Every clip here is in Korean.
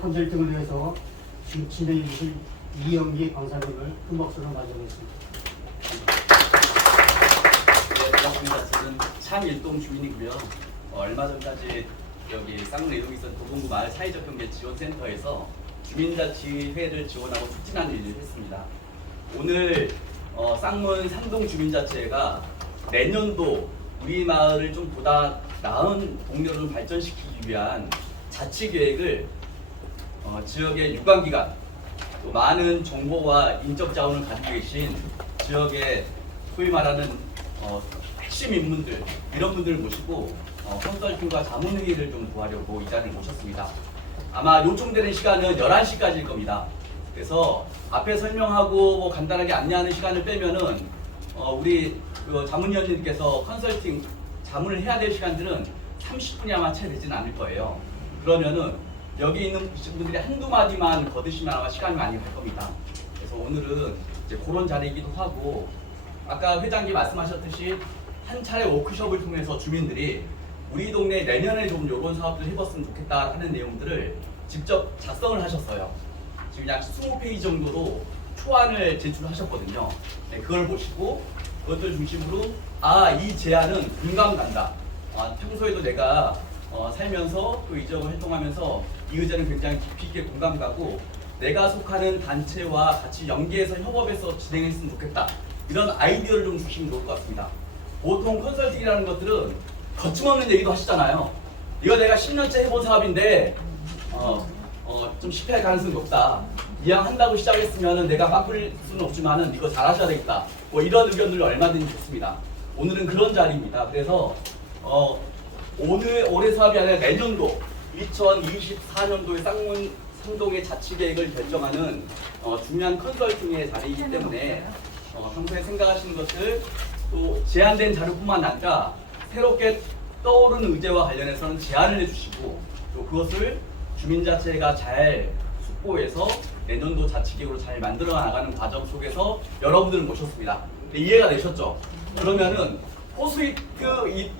컨설팅을 위해서 지금 진행해 주실 이영기 강사님을 큰 박수로 맞이하겠습니다. 네, 반갑습니다. 저는 창일동 주민이고요. 얼마 전까지 여기 쌍문 이동에 있던 도봉구 마을 사회적 경제 지원센터에서 주민자치회를 지원하고 촉진하는 일을 했습니다. 오늘 쌍문 상동 주민자치회가 내년도 우리 마을을 좀 보다 나은 동네로 좀 발전시키기 위한 자치계획을 지역의 유관기관, 또 많은 정보와 인적 자원을 가지고 계신 지역의 소위 말하는 핵심 인물들, 이런 분들을 모시고 컨설팅과 자문회의를 좀 구하려고 이 자리를 모셨습니다. 아마 요청되는 시간은 11시까지일 겁니다. 그래서 앞에 설명하고 뭐 간단하게 안내하는 시간을 빼면은 우리 그 자문위원님께서 컨설팅 자문을 해야 될 시간들은 30분이 아마 채 되지는 않을 거예요. 그러면은 여기 있는 분들이 한두 마디만 거두시면 아마 시간이 많이 갈 겁니다. 그래서 오늘은 이제 그런 자리이기도 하고, 아까 회장님 말씀하셨듯이 한 차례 워크숍을 통해서 주민들이 우리 동네 내년에 좀 이런 사업들 해봤으면 좋겠다 하는 내용들을 직접 작성을 하셨어요. 지금 약 20페이지 정도로 초안을 제출하셨거든요. 네, 그걸 보시고 그것들 중심으로 이 제안은 공감 간다. 평소에도 내가 살면서 또 이 지역을 활동하면서 이 의제는 굉장히 깊이 있게 공감 가고 내가 속하는 단체와 같이 연계해서 협업해서 진행했으면 좋겠다. 이런 아이디어를 좀 주시면 좋을 것 같습니다. 보통 컨설팅이라는 것들은 거침없는 얘기도 하시잖아요. 이거 내가 10년째 해본 사업인데 좀 실패할 가능성이 높다. 이왕 한다고 시작했으면 내가 바꿀 수는 없지만은 이거 잘 하셔야 되겠다. 뭐 이런 의견들 얼마든지 좋습니다. 오늘은 그런 자리입니다. 그래서 올해 사업이 아니라 내년도 2024년도에 쌍문 상동의 자치계획을 결정하는 중요한 컨설팅의 자리이기 때문에 평소에 생각하시는 것들, 또 제안된 자료뿐만 아니라 새롭게 떠오르는 의제와 관련해서는 제안을 해주시고, 또 그것을 주민자치회가 잘 숙고해서 내년도 자치계획으로 잘 만들어 나가는 과정 속에서 여러분들을 모셨습니다. 이해가 되셨죠? 그러면은 포스이트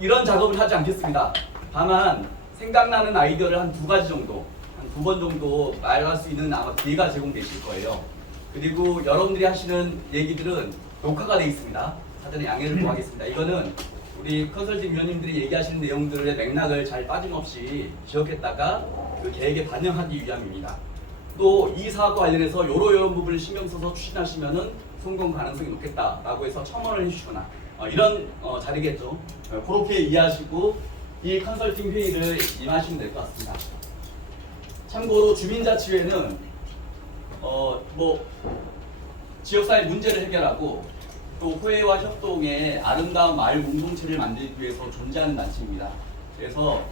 이런 작업을 하지 않겠습니다. 다만 생각나는 아이디어를 한 2가지 정도, 한 2번 정도 말할 수 있는 아마 기회가 제공되실 거예요. 그리고 여러분들이 하시는 얘기들은 녹화가 되어 있습니다. 사전에 양해를 구하겠습니다. 이거는 우리 컨설팅 위원님들이 얘기하시는 내용들의 맥락을 잘 빠짐없이 기억했다가 그 계획에 반영하기 위함입니다. 또 이 사업과 관련해서 요런 부분을 신경 써서 추진하시면은 성공 가능성이 높겠다라고 해서 첨언을 해주시거나 이런 자리겠죠. 그렇게 이해하시고 이 컨설팅 회의를 임하시면 될 것 같습니다. 참고로 주민자치회는 지역사회 문제를 해결하고 또 호혜와 협동의 아름다운 마을 공동체를 만들기 위해서 존재하는 단체입니다. 그래서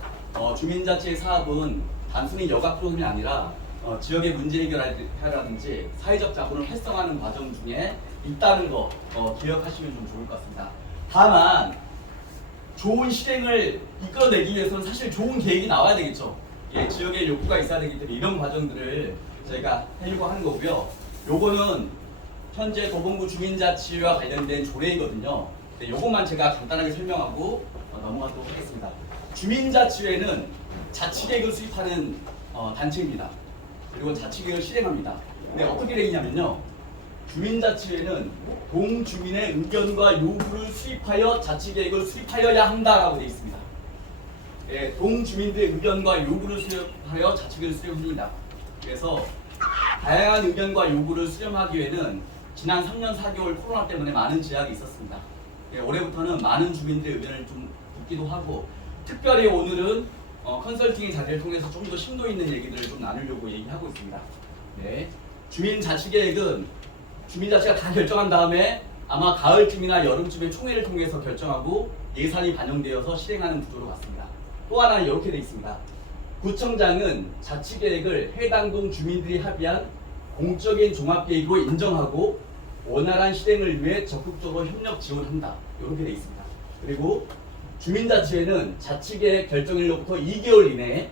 주민자치회 사업은 단순히 여가 프로그램이 아니라 지역의 문제 해결이라든지 사회적 자본을 활성화하는 과정 중에 있다는 거 기억하시면 좀 좋을 것 같습니다. 다만 좋은 실행을 이끌어내기 위해서는 사실 좋은 계획이 나와야 되겠죠. 예, 지역의 욕구가 있어야 되기 때문에 이런 과정들을 저희가 하려고 하는 거고요. 요거는 현재 도봉구 주민자치회와 관련된 조례이거든요. 요것만 제가 간단하게 설명하고 넘어가도록 하겠습니다. 주민자치회는 자치계획을 수립하는 단체입니다. 그리고 자치계획을 실행합니다. 근데 어떻게 되어 있냐면요, 주민자치회는 동주민의 의견과 요구를 수립하여 자치계획을 수립하여야 한다라고 되어 있습니다. 예, 동주민들의 의견과 요구를 수렴하여 자치계획을 수렴합니다. 그래서 다양한 의견과 요구를 수렴하기 위해는 지난 3년 4개월 코로나 때문에 많은 제약이 있었습니다. 예, 올해부터는 많은 주민들의 의견을 좀 듣기도 하고, 특별히 오늘은 컨설팅의 자리를 통해서 좀 더 심도 있는 얘기들을 좀 나누려고 얘기하고 있습니다. 네, 주민자치계획은 주민자치가 다 결정한 다음에 아마 가을쯤이나 여름쯤에 총회를 통해서 결정하고 예산이 반영되어서 실행하는 구조로 같습니다. 또 하나 이렇게 되어 있습니다. 구청장은 자치계획을 해당 동 주민들이 합의한 공적인 종합계획으로 인정하고 원활한 실행을 위해 적극적으로 협력 지원한다. 이렇게 되어 있습니다. 그리고 주민자치회는 자치계획 결정일로부터 2개월 이내에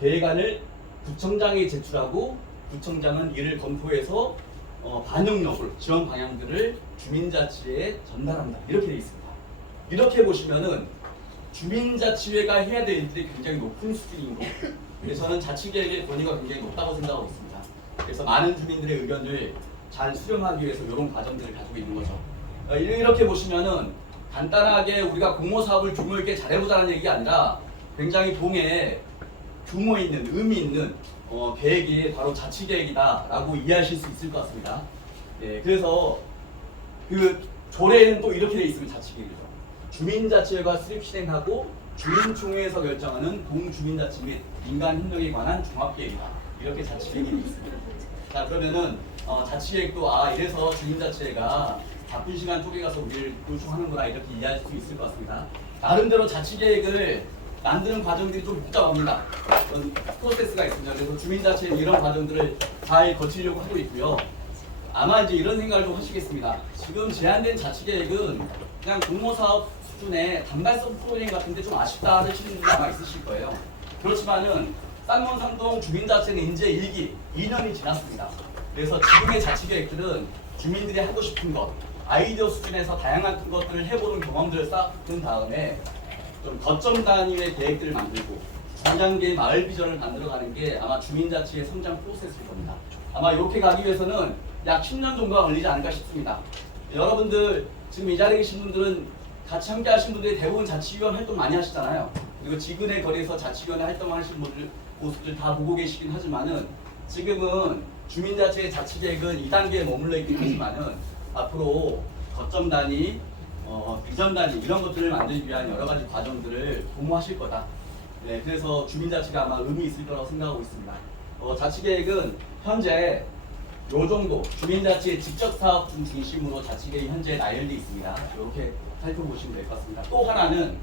계획안을 구청장에 제출하고 구청장은 이를 검토해서 반영 여부를, 지원 방향들을 주민자치회에 전달한다. 이렇게 되어 있습니다. 이렇게 보시면은 주민자치회가 해야 될 일들이 굉장히 높은 수준인 거 그래서 저는 자치계획의 권위가 굉장히 높다고 생각하고 있습니다. 그래서 많은 주민들의 의견을 잘 수렴하기 위해서 이런 과정들을 가지고 있는 거죠. 이렇게 보시면은 간단하게 우리가 공모 사업을 규모 있게 잘해보자는 얘기가 아니라 굉장히 동해 규모 있는 의미 있는 계획이 바로 자치계획이다라고 이해하실 수 있을 것 같습니다. 그래서 그 조례에는 또 이렇게 돼 있으면 자치계획이죠. 주민자치회가 수립 실행하고 주민총회에서 결정하는 동주민자치 및 민간협력에 관한 종합계획이다. 이렇게 자치계획이 돼 있습니다. 자, 그러면은 자치계획도 이래서 주민자치회가 바쁜 시간 쪼개가서 우리를 요청하는구나 이렇게 이해할 수 있을 것 같습니다. 나름대로 자치계획을 만드는 과정들이 좀 복잡합니다. 그런 프로세스가 있습니다. 그래서 주민자치회 이런 과정들을 잘 거치려고 하고 있고요. 아마 이제 이런 생각을 좀 하시겠습니다. 지금 제안된 자치계획은 그냥 공모사업 수준의 단발성 프로그램 같은데 좀 아쉽다 하시는 분이 아마 있으실 거예요. 그렇지만은 쌍문삼동 주민자치는 이제 1기 2년이 지났습니다. 그래서 지금의 자치계획들은 주민들이 하고 싶은 것, 아이디어 수준에서 다양한 것들을 해보는 경험들을 쌓은 다음에 좀 거점 단위의 계획들을 만들고 중단계의 마을 비전을 만들어가는 게 아마 주민자치의 성장 프로세스일 겁니다. 아마 이렇게 가기 위해서는 약 10년 정도가 걸리지 않을까 싶습니다. 여러분들 지금 이 자리에 계신 분들은 같이 함께 하신 분들이 대부분 자치위원 활동 많이 하시잖아요. 그리고 지근의 거리에서 자치위원회 활동하시는 분들 모습들 다 보고 계시긴 하지만은 지금은 주민자치의 자치계획은 2단계에 머물러 있긴 하지만은 앞으로 거점 단위, 비전 단위 이런 것들을 만들기 위한 여러 가지 과정들을 도모하실 거다. 네, 그래서 주민자치가 아마 의미 있을 거라고 생각하고 있습니다. 자치계획은 현재 요 정도 주민자치의 직접 사업 중심으로 자치계획이 현재 나열되어 있습니다. 이렇게 살펴보시면 될 것 같습니다. 또 하나는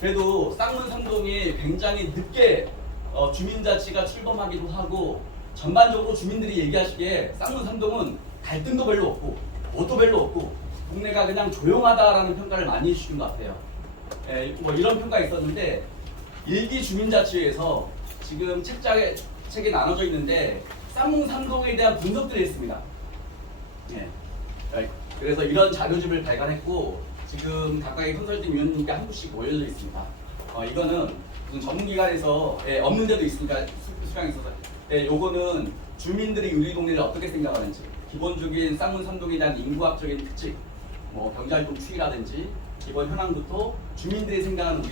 그래도 쌍문삼동이 굉장히 늦게 주민자치가 출범하기도 하고 전반적으로 주민들이 얘기하시기에 쌍문삼동은 갈등도 별로 없고 뭐도 별로 없고 동네가 그냥 조용하다라는 평가를 많이 해주시는 것 같아요. 뭐 이런 평가가 있었는데 일기 주민자치회에서 지금 책에 나눠져 있는데 쌍문삼동에 대한 분석들을 했습니다. 그래서 이런 자료집을 발간했고 지금 각각의 컨설팅 위원님께 한 부씩 올려져 있습니다. 이거는 무슨 전문기관에서 없는 데도 있으니까 수량이 있어서 요거는 주민들이 우리 동네를 어떻게 생각하는지 기본적인 쌍문삼동에 대한 인구학적인 특징 뭐 경제활동 추이라든지 기본 현황부터 주민들이 생각하는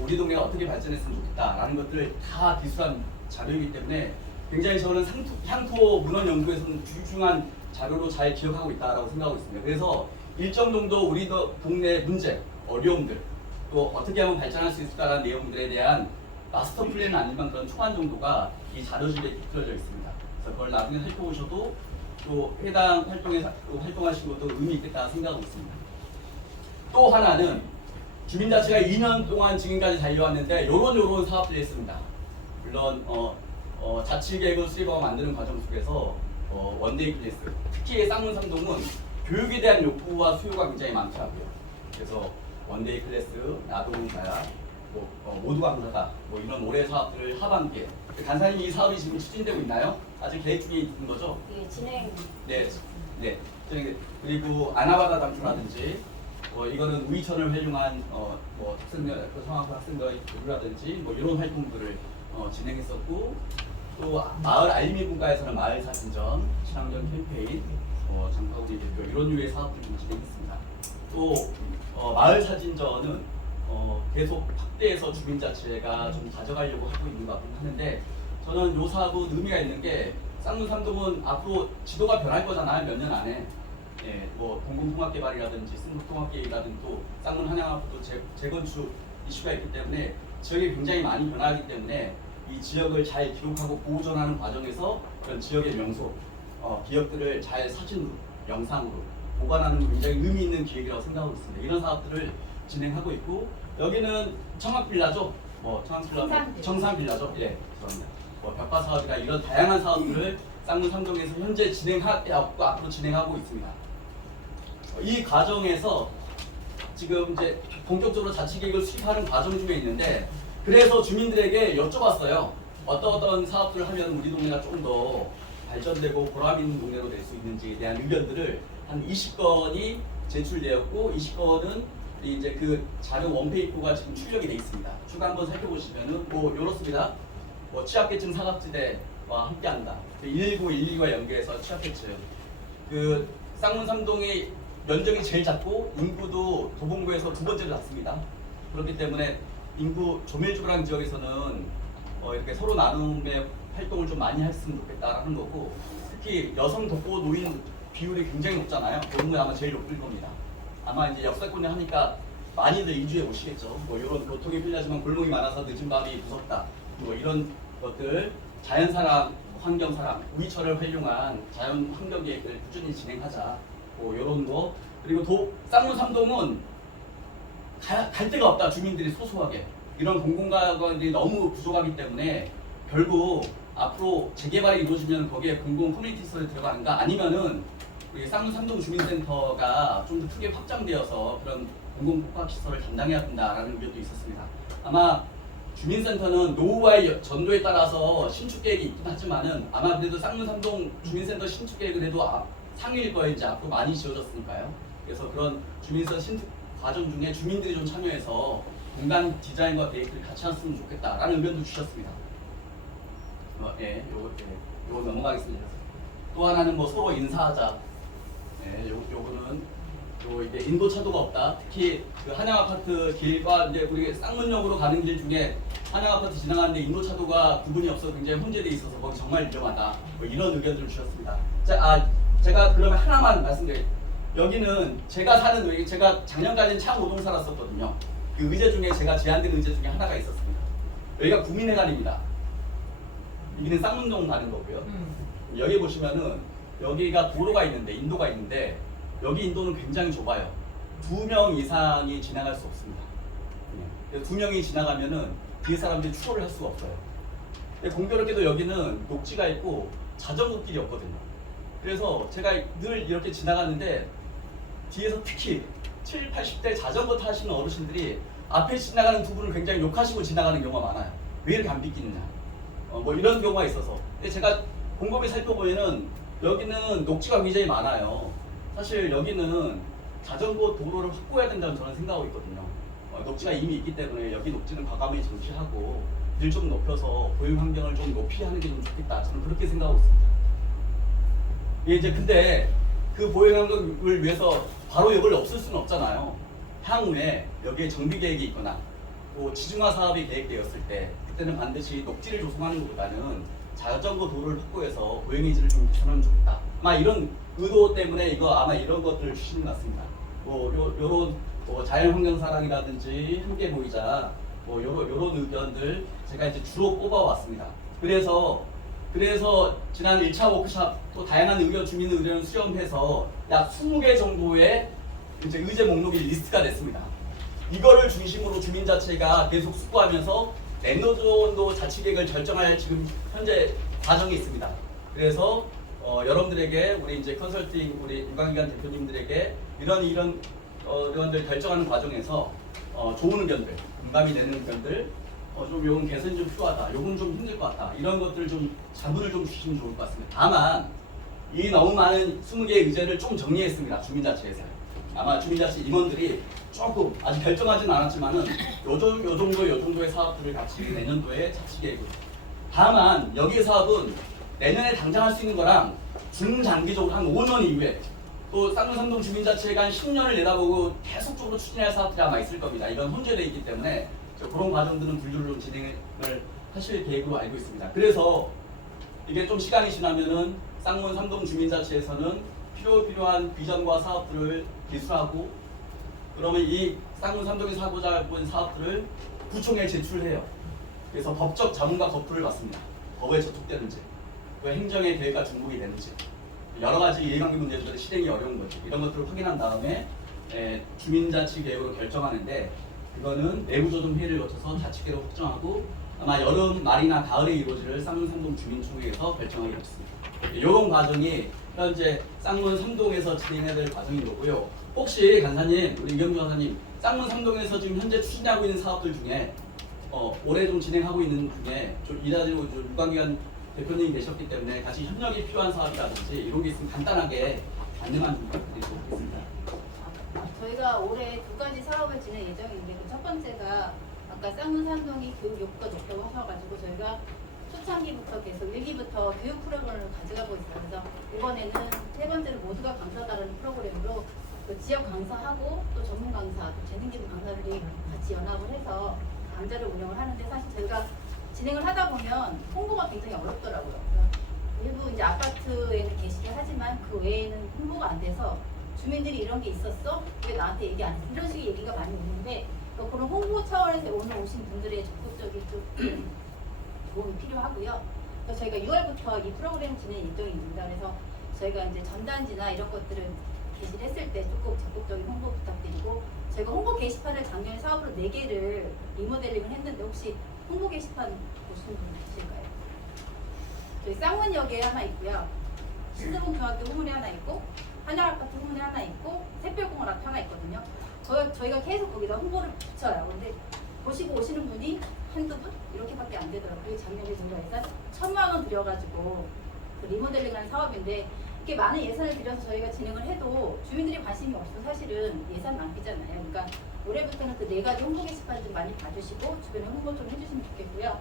우리 동네가 어떻게 발전했으면 좋겠다라는 것들을 다 기술한 자료이기 때문에 굉장히 저는 향토 문헌 연구에서는 귀중한 자료로 잘 기억하고 있다고 생각하고 있습니다. 그래서 일정 정도 우리 동네 문제, 어려움들 또 어떻게 하면 발전할 수 있을까라는 내용들에 대한 마스터 플랜은 아니지만 그런 초안 정도가 이 자료집에 비틀어져 있습니다. 그래서 그걸 나중에 살펴보셔도 또 해당 활동에 활동하시는 것도 의미 있겠다 생각하고 있습니다. 또 하나는 주민자치가 2년 동안 지금까지 달려왔는데 요런 사업들이 있습니다. 물론 자치계획을 수립하고 만드는 과정 속에서 원데이 클래스 특히 쌍문삼동은 교육에 대한 욕구와 수요가 굉장히 많더라고요. 그래서 원데이 클래스, 나도봉사야, 모두 강사다 뭐 이런 올해 사업들을 하반기에 간사님 이 사업이 지금 추진되고 있나요? 아직 계획 중에 있는 거죠? 네, 진행. 네. 그리고 아나바다 장터라든지 이거는 우이천을 활용한 뭐 성악과 학생과의 교류라든지 뭐 이런 활동들을 진행했었고 또 마을 알림이 분과에서는 마을 사진전, 친환경 캠페인, 장바구니 대표 이런 유의 사업들을 좀 진행했습니다. 또 마을 사진전은 계속 확대해서 주민자치회가 좀 가져가려고 하고 있는 것 같긴 하는데 저는 이 사업은 의미가 있는 게 쌍문삼동은 앞으로 지도가 변할 거잖아요. 몇 년 안에. 뭐 공공통합개발이라든지 승부통합계획이라든지 또 쌍문 한양앞도 재건축 이슈가 있기 때문에 지역이 굉장히 많이 변하기 때문에 이 지역을 잘 기록하고 보존하는 과정에서 그런 지역의 명소, 기업들을 잘 사진으로, 영상으로 보관하는 게 굉장히 의미 있는 기획이라고 생각하고 있습니다. 이런 사업들을 진행하고 있고 여기는 청학빌라죠. 청산빌라죠. 죄송합니다. 벽화 사업이나 이런 다양한 사업들을 쌍문삼동에서 현재 진행하고 앞으로 진행하고 있습니다. 이 과정에서 지금 이제 본격적으로 자치계획을 수립하는 과정 중에 있는데 그래서 주민들에게 여쭤봤어요. 어떤 사업들을 하면 우리 동네가 좀 더 발전되고 보람 있는 동네로 될 수 있는지에 대한 의견들을 한 20건이 제출되었고 20건은 이제 그 자료 원페이퍼가 지금 출력이 돼 있습니다. 추가 한번 살펴보시면은 뭐 이렇습니다. 뭐 취약계층 사각지대와 함께한다. 119, 112와 연계해서 취약계층. 그 쌍문 3동이 면적이 제일 작고 인구도 도봉구에서 두 번째로 작습니다. 그렇기 때문에 인구 조밀주거랑 지역에서는 이렇게 서로 나눔의 활동을 좀 많이 했으면 좋겠다라는 거고, 특히 여성 독거 노인 비율이 굉장히 높잖아요. 도봉구에 아마 제일 높을 겁니다. 아마 이제 역사권에 하니까 많이들 이주해 오시겠죠. 뭐 이런 교통이 편리하지만 골목이 많아서 늦은 밤이 무섭다. 뭐 이런 것들, 자연사랑, 환경사랑, 우이철을 활용한 자연 환경 계획을 꾸준히 진행하자. 뭐 이런 거. 그리고 쌍문 3동은 갈 데가 없다. 주민들이 소소하게. 이런 공공가관들이 너무 부족하기 때문에 결국 앞으로 재개발이 이루어지면 거기에 공공 커뮤니티 시설에 들어가는가, 아니면은 우리 쌍문 3동 주민센터가 좀 더 크게 확장되어서 그런 공공 복합시설을 담당해야 된다라는 의견도 있었습니다. 아마 주민센터는 노후와의 전도에 따라서 신축 계획이 있긴 하지만은 아마 그래도 쌍문 3동 주민센터 신축 계획은 해도 상위일 거예요. 이제 앞으로 많이 지어졌으니까요. 그래서 그런 주민센터 신축 과정 중에 주민들이 좀 참여해서 공간 디자인과 계획을 같이 했으면 좋겠다라는 의견도 주셨습니다. 요거 넘어가겠습니다. 또 하나는 뭐 서로 인사하자. 요거는 이제 인도차도가 없다. 특히 그 한양아파트 길과 이제 우리 쌍문역으로 가는 길 중에 한양아파트 지나가는데 인도차도가 구분이 없어서 굉장히 혼재돼 있어서 거기 정말 위험하다. 뭐 이런 의견들을 주셨습니다. 제가 그러면 하나만 말씀드릴게요. 여기는 제가 작년까지는 창오동 살았었거든요. 그 의제 중에 제가 제안된 의제 중에 하나가 있었습니다. 여기가 구민회관입니다. 여기는 쌍문동 가는 거고요. 여기 보시면은 여기가 도로가 있는데, 인도가 있는데, 여기 인도는 굉장히 좁아요. 2명 이상이 지나갈 수 없습니다. 2명이 지나가면은 뒤에 사람들이 추월을 할 수가 없어요. 공교롭게도 여기는 녹지가 있고 자전거 길이 없거든요. 그래서 제가 늘 이렇게 지나가는데 뒤에서 특히 70, 80대 자전거 타시는 어르신들이 앞에 지나가는 두 분을 굉장히 욕하시고 지나가는 경우가 많아요. 왜 이렇게 안 비키느냐. 뭐 이런 경우가 있어서. 근데 제가 곰곰이 살펴보면은 여기는 녹지가 굉장히 많아요. 사실 여기는 자전거 도로를 확보해야 된다는 저는 생각하고 있거든요. 녹지가 이미 있기 때문에 여기 녹지는 과감히 정치하고 길 좀 높여서 보행 환경을 좀 높이 하는 게 좀 좋겠다. 저는 그렇게 생각하고 있습니다. 이제 근데 그 보행 환경을 위해서 바로 이걸 없앨 수는 없잖아요. 향후에 여기에 정비 계획이 있거나 또 지중화 사업이 계획되었을 때 그때는 반드시 녹지를 조성하는 것보다는 자전거 도로를 확보해서 보행의지를 좀 개선하면 좋겠다. 아마 이런 의도 때문에 아마 이런 것들을 주시는 것 같습니다. 요런 자연환경사랑이라든지 함께 보이자 요런 의견들 제가 이제 주로 뽑아왔습니다. 그래서 지난 1차 워크샵 또 다양한 주민 의견을 수렴해서 약 20개 정도의 이제 의제 목록이 리스트가 됐습니다. 이거를 중심으로 주민자체가 계속 숙고하면서 내년도 자치계획을 결정할 지금 현재 과정이 있습니다. 그래서 여러분들에게 우리 이제 컨설팅 우리 유관기관 대표님들에게 이런 의견들 결정하는 과정에서 좋은 의견들, 공감이 되는 의견들, 좀 요건 개선이 좀 필요하다, 요건 좀 힘들 것 같다, 이런 것들 좀 자문을 좀 주시면 좋을 것 같습니다. 다만 이 너무 많은 20개의 의제를 좀 정리했습니다. 주민자치에서. 아마 주민자치 임원들이 조금 아직 결정하지는 않았지만은 요 정도의 사업들을 같이 내년도에 자치계획으로. 다만 여기 사업은 내년에 당장 할 수 있는 거랑 중장기적으로 한 5년 이후에 또 쌍문 3동 주민자치회가 한 10년을 내다보고 계속적으로 추진할 사업들이 아마 있을 겁니다. 이건 혼재되어 있기 때문에 그런 과정들은 분류를 진행을 하실 계획으로 알고 있습니다. 그래서 이게 좀 시간이 지나면은 쌍문 3동 주민자치에서는 필요한 비전과 사업들을 기술하고, 그러면 이 쌍문 3동에서 하고자 할 사업들을 구청에 제출해요. 그래서 법적 자문과 거부를 받습니다. 법에 저촉되는지, 또 행정의 계획과 중복이 되는지, 여러 가지 이해관계 문제들이 실행이 어려운 거지. 이런 것들을 확인한 다음에 주민자치 계획으로 결정하는데, 그거는 내부조정 회의를 거쳐서 자치계획으로 확정하고 아마 여름 말이나 가을에 이루어질 쌍문 3동 주민총회에서 결정하기로 했습니다. 이런 과정이 현재 쌍문 3동에서 진행해야 될 과정인 거고요. 혹시 간사님, 우리 이경주 간사님, 쌍문 3동에서 지금 현재 추진하고 있는 사업들 중에 올해 좀 진행하고 있는 중에 좀 이자지고 유관기관 대표님이 계셨기 때문에 같이 협력이 필요한 사업이라든지 이런 게 있으면 간단하게 안내만 좀 부탁드리도록 하겠습니다. 저희가 올해 2가지 사업을 진행 예정인데, 그 첫 번째가 아까 쌍문 3동이 교육 욕구가 높다고 하셔가지고 저희가 초창기부터 계속 1기부터 교육 프로그램을 가져가고 있어요. 그래서 이번에는 세 번째로 모두가 강사다라는 프로그램으로 그 지역 강사하고 또 전문 강사, 또 재능 기부 강사들이 같이 연합을 해서 강좌를 운영을 하는데 사실 저희가 진행을 하다 보면 홍보가 굉장히 어렵더라고요. 일부 이제 아파트에는 게시를 하지만 그 외에는 홍보가 안 돼서 주민들이 이런 게 있었어? 왜 나한테 얘기 안 했어? 이런 식의 얘기가 많이 오는데 그런 홍보 차원에서 오늘 오신 분들의 적극적인 좀 도움이 필요하고요. 그래서 저희가 6월부터 이 프로그램 진행 예정입니다. 그래서 저희가 이제 전단지나 이런 것들을 게시를 했을 때 조금 적극적인 홍보 부탁드리고 저희가 홍보 게시판을 작년에 사업으로 4개를 리모델링을 했는데 혹시 홍보 게시판 보시는 분 계실까요? 저희 쌍문역에 하나 있고요. 신도동 중학교 후문에 하나 있고 한양아파트 후문에 하나 있고 샛별공원 앞에 하나 있거든요. 저희가 계속 거기다 홍보를 붙여요. 근데 보시고 오시는 분이 한두 분? 이렇게밖에 안 되더라고요. 작년에 저희가 예산 1,000만 원 들여가지고 그 리모델링하는 사업인데 이렇게 많은 예산을 들여서 저희가 진행을 해도 주민들이 관심이 없어 사실은 예산 낭비잖아요. 그러니까 올해부터는 그 4가지 홍보 게시판 좀 많이 봐주시고 주변에 홍보 좀 해주시면 좋겠고요.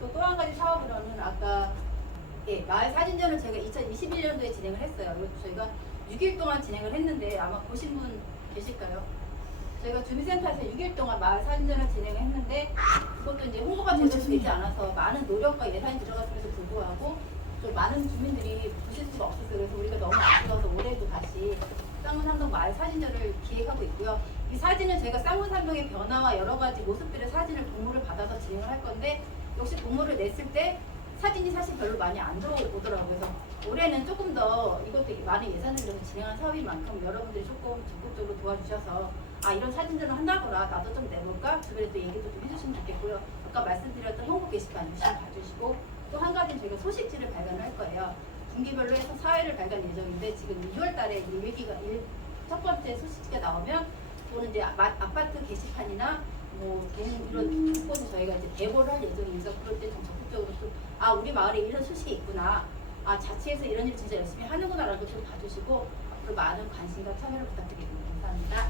또 한 가지 사업으로는 아까 마을 사진전을 저희가 2021년도에 진행을 했어요. 이것도 저희가 6일 동안 진행을 했는데 아마 보신 분 계실까요? 저희가 주민센터에서 6일 동안 마을 사진전을 진행을 했는데 그것도 이제 홍보가 제대로 되지 않아서 많은 노력과 예산이 들어갔음에도 불구하고 좀 많은 주민들이 보실 수가 없었어요. 그래서 우리가 너무 아쉬워서 올해도 다시 쌍문삼동 마을 사진전을 기획하고 있고요. 이 사진은 저희가 쌍문삼동의 변화와 여러 가지 모습들의 사진을 공모를 받아서 진행을 할 건데 역시 공모를 냈을 때 사진이 사실 별로 많이 안 들어오더라고요. 그래서 올해는 조금 더 이것도 많은 예산을 들여서 진행한 사업인 만큼 여러분들이 조금 적극적으로 도와주셔서 이런 사진전을 한다거나 나도 좀 내볼까? 주변에 또 얘기도 좀 해주시면 좋겠고요. 아까 말씀드렸던 홍보 게시판 열심히 봐주시고 또 한 가지는 저희가 소식지를 발간을 할 거예요. 분기별로 해서 4회를 발간 예정인데 지금 2월 달에 첫 번째 소식지가 나오면 또는 이제 아파트 게시판이나 뭐 이런 곳에 저희가 이제 대보를 할 예정이니까 그럴 때 좀 적극적으로 또 우리 마을에 이런 소식이 있구나. 자치에서 이런 일 진짜 열심히 하는구나라고 좀 봐주시고 앞으로 많은 관심과 참여를 부탁드립니다. 감사합니다.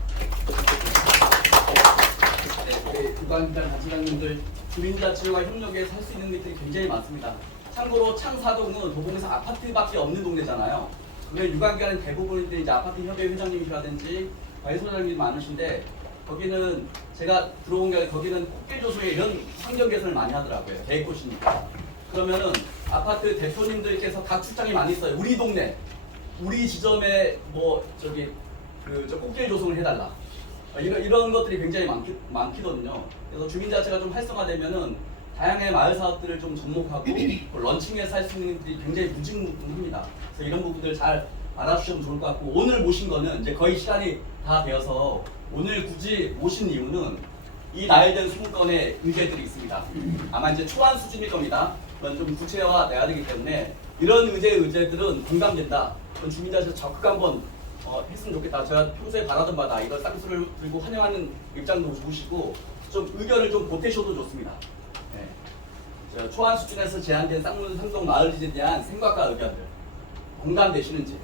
네, 유관기관 단체장님들 주민자치와 협력해서 할 수 있는 것들이 굉장히 많습니다. 참고로 창사동은 도봉에서 아파트밖에 없는 동네잖아요. 그래 유관기관은 대부분인데 이제 아파트 협회 회장님이라든지 과외소장님이 많으신데 거기는 제가 들어본 게 거기는 꽃길 조성에 이런 환경 개선을 많이 하더라고요. 대꽃이니까. 그러면은 아파트 대표님들께서 각 출장이 많이 있어요. 우리 동네, 우리 지점에 저 꽃길 조성을 해달라. 이런 것들이 굉장히 많거든요. 그래서 주민자체가 좀 활성화되면은 다양한 마을 사업들을 좀 접목하고 런칭해서 할 수 있는 것들이 굉장히 무궁무진합니다. 그래서 이런 부분들 잘 알아주시면 좋을 것 같고 오늘 모신 거는 이제 거의 시간이 다 되어서 오늘 굳이 모신 이유는 이 나열된 20건의 의제들이 있습니다. 아마 이제 초안 수준일 겁니다. 그건 좀 구체화돼야 되기 때문에 이런 의제들은 공감된다. 그건 주민자체 적극 한번 했으면 좋겠다. 제가 평소에 바라던 바다 이걸 쌍수를 들고 환영하는 입장도 좋으시고 좀 의견을 좀 보태셔도 좋습니다. 네. 초안 수준에서 제안된 쌍문삼동 마을지에 대한 생각과 의견들 공감되시는지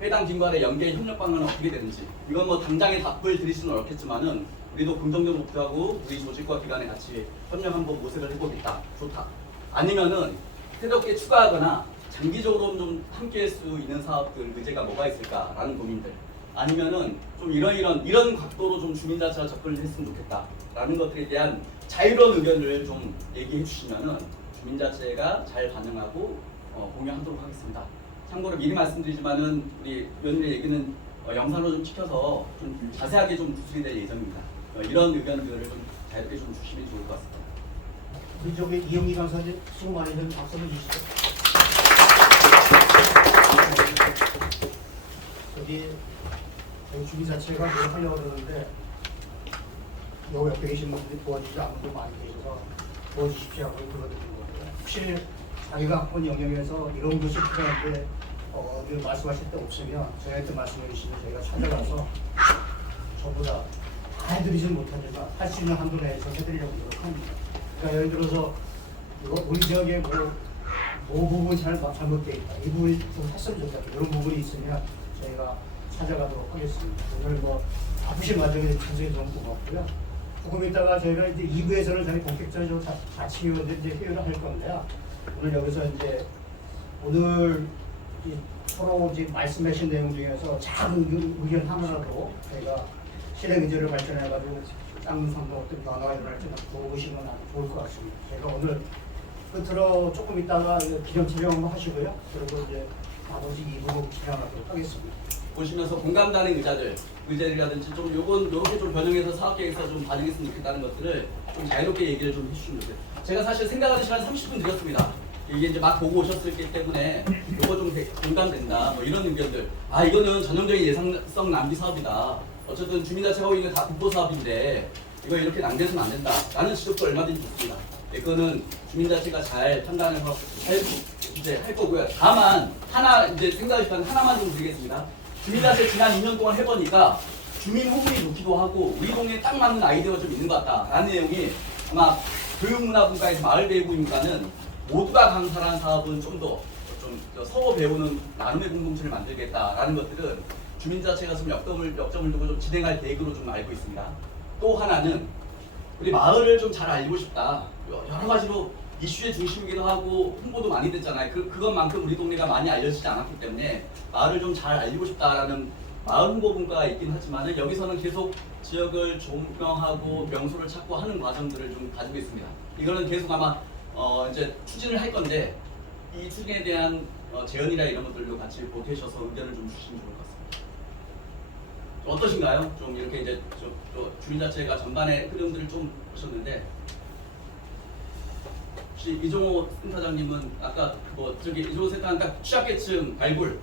해당 기관의 연계 협력 방안은 어떻게 되는지 이건 뭐 당장에 답을 드릴 수는 어렵겠지만은 우리도 긍정적 목표하고 우리 조직과 기관에 같이 협력 한번 모색을 해보겠다. 좋다. 아니면은 새롭게 추가하거나 장기적으로 좀 함께할 수 있는 사업들 의제가 뭐가 있을까라는 고민들 아니면은 좀 이런 각도로 좀 주민자체가 접근을 했으면 좋겠다라는 것들에 대한 자유로운 의견을 좀 얘기해 주시면은 주민자체가 잘 반영하고 공유하도록 하겠습니다. 참고로 미리 말씀드리지만은 우리 위원님의 얘기는 영상으로 좀 찍혀서 좀 자세하게 좀 구술이 될 예정입니다. 이런 의견들을 좀 자유롭게 좀 주시면 좋을 것 같습니다. 우리 저기 이영기 강사님 수고 많이 된 박수 한번 주시죠. 저기 주민자체가 뭘 하려고 그러는데 여기 옆에 계신 분들이 도와주지 않는 분 많이 계셔서 도와주십시오 하고 그러는 거예요. 혹시 자기가 학번 영역에서 이런 것이 필요한데 말씀하실 때 없으면 저희한테 말씀해 주시면 저희가 찾아가서 전부 다 해드리지는 못하지만 할 수 있는 한도 내에서 해드리려고 노력합니다. 그러니까 예를 들어서 우리 지역에 뭐 부분 잘못되어 있다. 이 부분이 좀 했으면 좋겠다. 이런 부분이 있으면 저희가 찾아가도록 하겠습니다. 오늘 뭐 바쁘신 와중에 참석해 주셔서 고맙고요. 조금 있다가 저희가 이제 2부에서는 저희 본격적으로 자치위원들 이제 회의를 할 건데요. 오늘 여기서 이제 오늘 이 서로 지금 말씀하신 내용 중에서 작은 의견 하나라도 저희가 실행 의제를 발전해가지고 쌍문상도 어떤 변화가 일어날지 보시면 아주 좋을 것 같습니다. 제가 오늘 끝으로 조금 있다가 기념 촬영 하시고요. 그리고 이제 나머지 2부로 진행하도록 하겠습니다. 보시면서 공감가는 의제들이라든지 좀 요건 요렇게 좀 변형해서 사업 계획서 좀 반영했으면 좋겠다는 것들을 좀 자유롭게 얘기를 좀 해주시면 좋겠어요. 제가 사실 생각하는 시간 30분 드렸습니다. 이게 이제 막 보고 오셨기 때문에 요거 좀 공감된다 뭐 이런 의견들. 아 이거는 전형적인 예산성 낭비 사업이다. 어쨌든 주민자치가 하고 있는 다 국보 사업인데 이거 이렇게 낭비해서는 안 된다. 라는 지적도 얼마든지 좋습니다. 이거는 주민자치가 잘 판단해서 이제 할 거고요. 다만 하나 이제 생각할 시간 하나만 좀 드리겠습니다. 주민자치 지난 2년 동안 해보니까 주민 호응이 좋기도 하고 우리 동네에 딱 맞는 아이디어가 좀 있는 것 같다라는 내용이 아마 교육문화분과에서 마을배우분과는 모두가 강사라는 사업은 좀 더 서로 배우는 나눔의 공동체를 만들겠다라는 것들은 주민자체가 좀 역점을 두고 좀 진행할 계획으로 좀 알고 있습니다. 또 하나는 우리 마을을 좀 잘 알고 싶다. 여러 가지로 이슈의 중심이기도 하고 홍보도 많이 됐잖아요. 그것만큼 우리 동네가 많이 알려지지 않았기 때문에 마을을 좀 잘 알리고 싶다라는 마을 홍보 분과가 있긴 하지만 여기서는 계속 지역을 조명하고 명소를 찾고 하는 과정들을 좀 가지고 있습니다. 이거는 계속 아마 이제 추진을 할 건데 이 추진에 대한 제언이나 이런 것들도 같이 보태셔서 의견을 좀 주시면 좋을 것 같습니다. 어떠신가요? 좀 이렇게 이제 주민자체가 전반의 흐름들을 좀 보셨는데 혹시 이종호 센터장님은 아까 이종호 센터장 딱 취약계층 발굴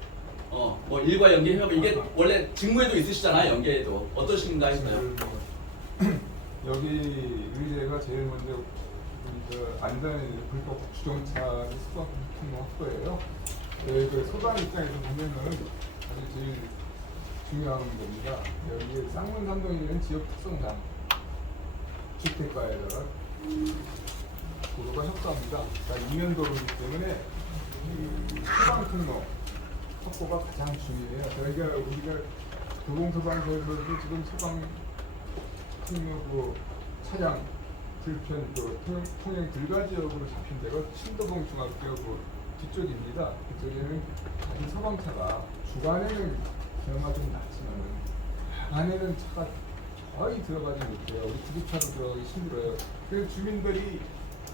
뭐 일과 연계해서 이게 원래 직무에도 있으시잖아요. 연계에도 어떠신가 했어요? 여기 의제가 제일 먼저 안전의 불법 주정차 수박 확보예요. 그 소방 입장에서 보면은 아주 제일 중요한 겁니다. 여기 쌍문산동에 있는 지역 특성상 주택가에다가 도로가 협소합니다. 그러니까 이면도로이기 때문에 소방 통로 확보가 가장 중요해요. 우리가 도봉소방서에서도 지금 소방 통로 그 차량 들편 통행 들가 지역으로 잡힌 데가 신도봉 중학교 뒤쪽입니다. 그쪽에는 다시 소방차가 주간에는 그나마 좀 낫지만은 야간에는 차가 거의 들어가지 못해요. 우리 구급차도 들어가기 힘들어요. 그래서 주민들이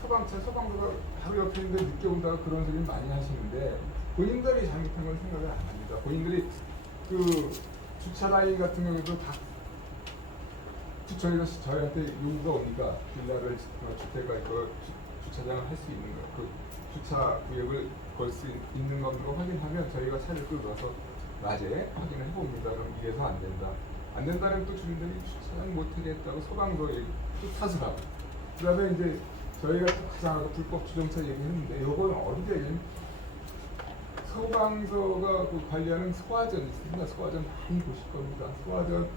소방서가 바로 옆에 있는데 늦게 온다고 그런 소리 많이 하시는데 본인들이 잘못한 건 생각을 안 합니다. 본인들이 그 주차 라인 같은 경우도 다 저희한테 요구가 옵니다. 빌라를 주택가 주차장을 할 수 있는 거, 그 주차 구역을 걸 수 있는 것으로 확인하면 저희가 차를 끌고 와서 낮에 확인을 해봅니다. 그럼 이래서 안 된다. 안 된다면 또 주민들이 주차장 못 하겠다고 소방서에 또 탓을 하고. 그다음에 이제 저희가 또 가장 불법 주정차 얘기했는데 이건 어디에 소방서가 관리하는 소화전이 있습니다. 소화전 많이 보실 겁니다. 소화전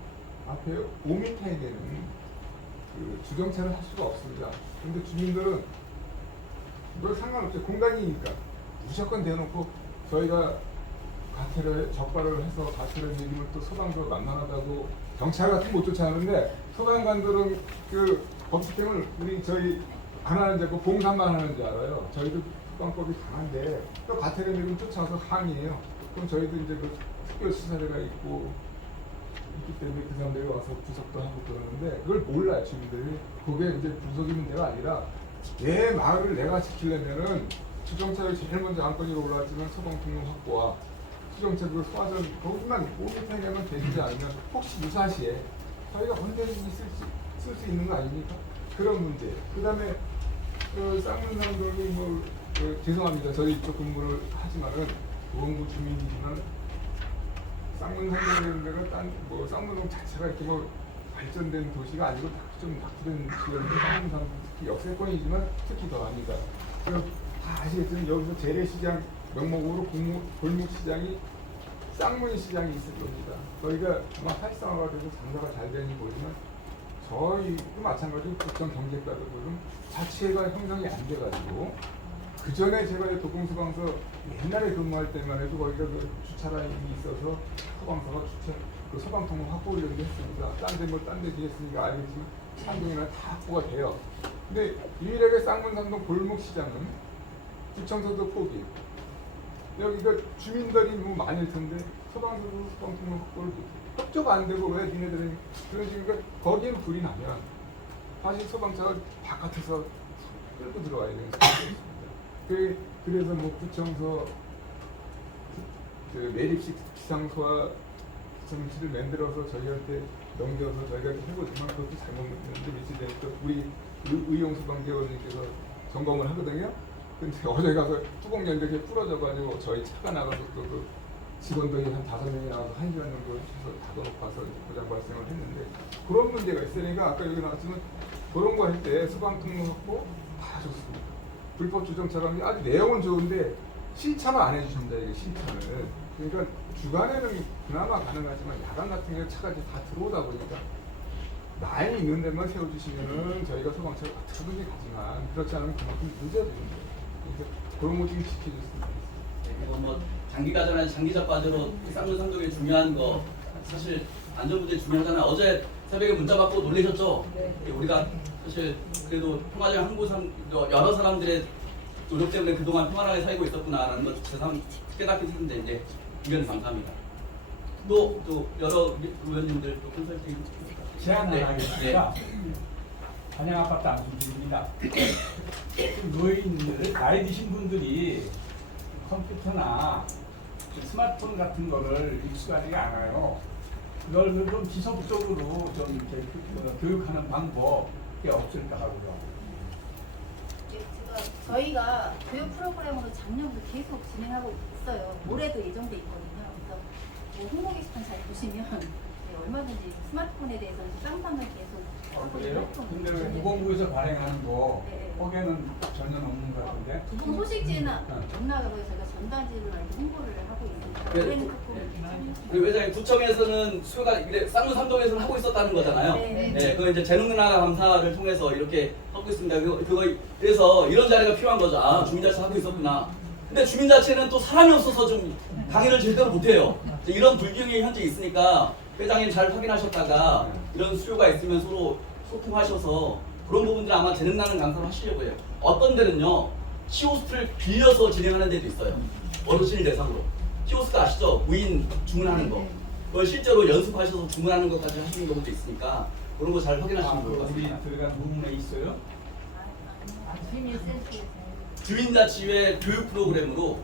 앞에 5m에 되는 그 주정차를 할 수가 없습니다. 그런데 주민들은 뭐 상관없죠. 공간이니까 무조건 대놓고 저희가 적발을 해서 가태를 내리면 또 소방서 만만하다고 경찰 같은 못 쫓아하는데 소방관들은 그 법규행을 저희 안 하는 줄 알고 봉사만 하는 줄 알아요. 저희도 소방법이 강한데 또 가태를 내리면 쫓아와서 항의해요. 그럼 저희도 이제 그 특별 수사대가 있기 때문에 그 사람들이 와서 부석도 하고 그러는데 그걸 몰라요. 주민들이. 그게 이제 부석이는 데가 아니라 내 마을을 내가 지키려면은 주정차를 제일 먼저 안건위로 올라왔지만 소방통로 확보와 주정차 그 소화전 거기만 5m냐면 되지 않으면 혹시 무사시에 저희가 언제든지 쓸 수 있는 거 아닙니까? 그런 문제. 그 다음에 쌍문산동이 죄송합니다. 저희 이쪽 근무를 하지만은 보건구 주민이지만 쌍문산동이라는 데가 쌍문동 자체가 이렇게 발전된 도시가 아니고 좀 낙후된 지역인데 쌍문산동 특히 역세권이지만 특히 더합니다. 다 아시겠지만 여기서 재래시장 명목으로 골목시장이 쌍문시장이 있을 겁니다. 저희가 아마 활성화가 돼서 장사가 잘 되는지 모르지만 저희도 마찬가지로 국정 경제과들은 자체가 형성이 안 돼가지고 그 전에 제가 도봉소방서 옛날에 근무할 때만 해도 거기가 그 주차 라인이 있어서 소방서가 그 소방통로 확보를 했습니다. 딴 데 지었으니까 알겠지만 산동이나 다 확보가 돼요. 근데 유일하게 쌍문산동 골목시장은 구청서도 포기했고 여기가 주민들이 뭐 많을 텐데 소방서도 소방통로 확보를 못해. 협조가 안 되고 왜 니네들은 그러니까 거기는 불이 나면 사실 소방차가 바깥에서 끌고 들어와야 되는 상황이 있습니다. 그래서 뭐 구청서 그 매립식 기상소와 구청시를 만들어서 저희한테 넘겨서 저희가 해보지만 그것도 잘못했는데 며칠 전에 우리 의용소방대원님께서 점검을 하거든요. 근데 어제 가서 뚜껑 연결이 부러져가지고 저희 차가 나가서 그 직원들이 한 5명이 나와서 1시간 정도 해서 닫아놓고 와서 고장 발생을 했는데 그런 문제가 있으니까 아까 여기 나왔지만 그런 거 할 때 소방통로 확보 다 좋습니다. 불법 주정차가 아주 내용은 좋은데 실차만 안 해주십니다. 이게 실차를. 그러니까 주간에는 그나마 가능하지만 야간 같은 경우 차가 이제 다 들어오다 보니까 라인이 있는 데만 세워주시면은 저희가 소방차가 어떻게든지 가지만 그렇지 않으면 그만큼 늦어지는 거예요. 그러니까 그런 거 좀 지켜줬으면 좋겠습니다. 그리고 뭐 장기가전한 장기적 과제로 쌍문 상동의 중요한 거 사실 안전문제 중요하잖아요. 어제 새벽에 문자 받고 놀라셨죠? 네. 우리가 사실 그래도 평화적 한국 여러 사람들의 노력 때문에 그동안 평안하게 살고 있었구나라는 걸 새삼 깨닫게 됐는데 이제 의견 감사합니다. 또 여러 의원님들 또 컨설팅 제안 네. 하겠습니다. 단양 아파트 안수입니다. 노인들 나이 드신 분들이 컴퓨터나 스마트폰 같은 거를 익숙하지가 않아요. 그걸 좀 지속적으로 좀 이렇게 교육하는 방법이 없을까 하고요. 저희가 교육 프로그램으로 작년부터 계속 진행하고 있어요. 올해도 예정돼 있거든요. 그래서 뭐 홍보 게시판 잘 보시면 네, 얼마든지 스마트폰에 대해서 쌍방을 계속 하고 있는 활동. 근데 왜 무공부에서 발행하는 거 네. 거기에는 전혀 없는 것 같은데? 두분 소식지는 없나가고요. 저희가 전단지로 이렇게 홍보를 하고 있습니다. 네. 올해는 조금 그 회장님 구청에서는 수요가 쌍문 삼동에서는 하고 있었다는 거잖아요. 네. 그거 이제 재능문화 감사를 통해서 이렇게 하고 있습니다. 그래서 이런 자리가 필요한 거죠. 아 주민자치 하고 있었구나. 근데 주민자치는 또 사람이 없어서 좀 강의를 제대로 못해요. 이런 불균형이 현재 있으니까 회장님 잘 확인하셨다가 이런 수요가 있으면 서로 소통하셔서 그런 부분들 아마 재능나는 강사를 하시려고 해요. 어떤 데는요 키오스크를 빌려서 진행하는 데도 있어요. 어르신을 대상으로. 키오스크 아시죠? 무인 주문하는 거. 그걸 실제로 연습하셔서 주문하는 것까지 하시는 경우도 있으니까 그런 거 잘 확인하시면 좋을 것 우리 같습니다. 들어간 부분에 있어요? 주민자치회 교육 프로그램으로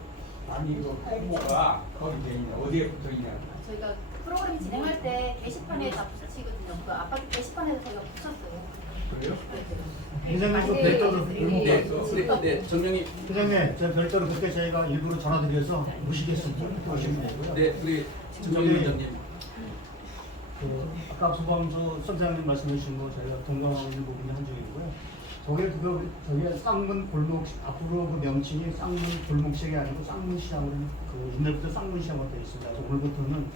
아니 그 홍보가 거기 돼 있냐? 어디에 붙어 있냐? 저희가 프로그램 진행할 때 게시판에 다 붙이거든요. 그 아파트 게시판에서 저희가 붙였어요. 그래요? 회장님 또 별도로 네, 정명희 회장님 저 별도로 그때 저희가 일부러 전화드려서 무시겠습니다. 오시면 되고요. 네, 우리 정명희 위원장님. 그 아까 소방서 선장님 말씀해 주신 거 저희가 동감하고 있는 부분이 한 줄이고요. 저게 쌍문 골목 앞으로 그 명칭이 쌍문 골목시장이 아니고 쌍문시장으로 그 옛날부터 쌍문시장으로 되어 있습니다. 그래서 오늘부터는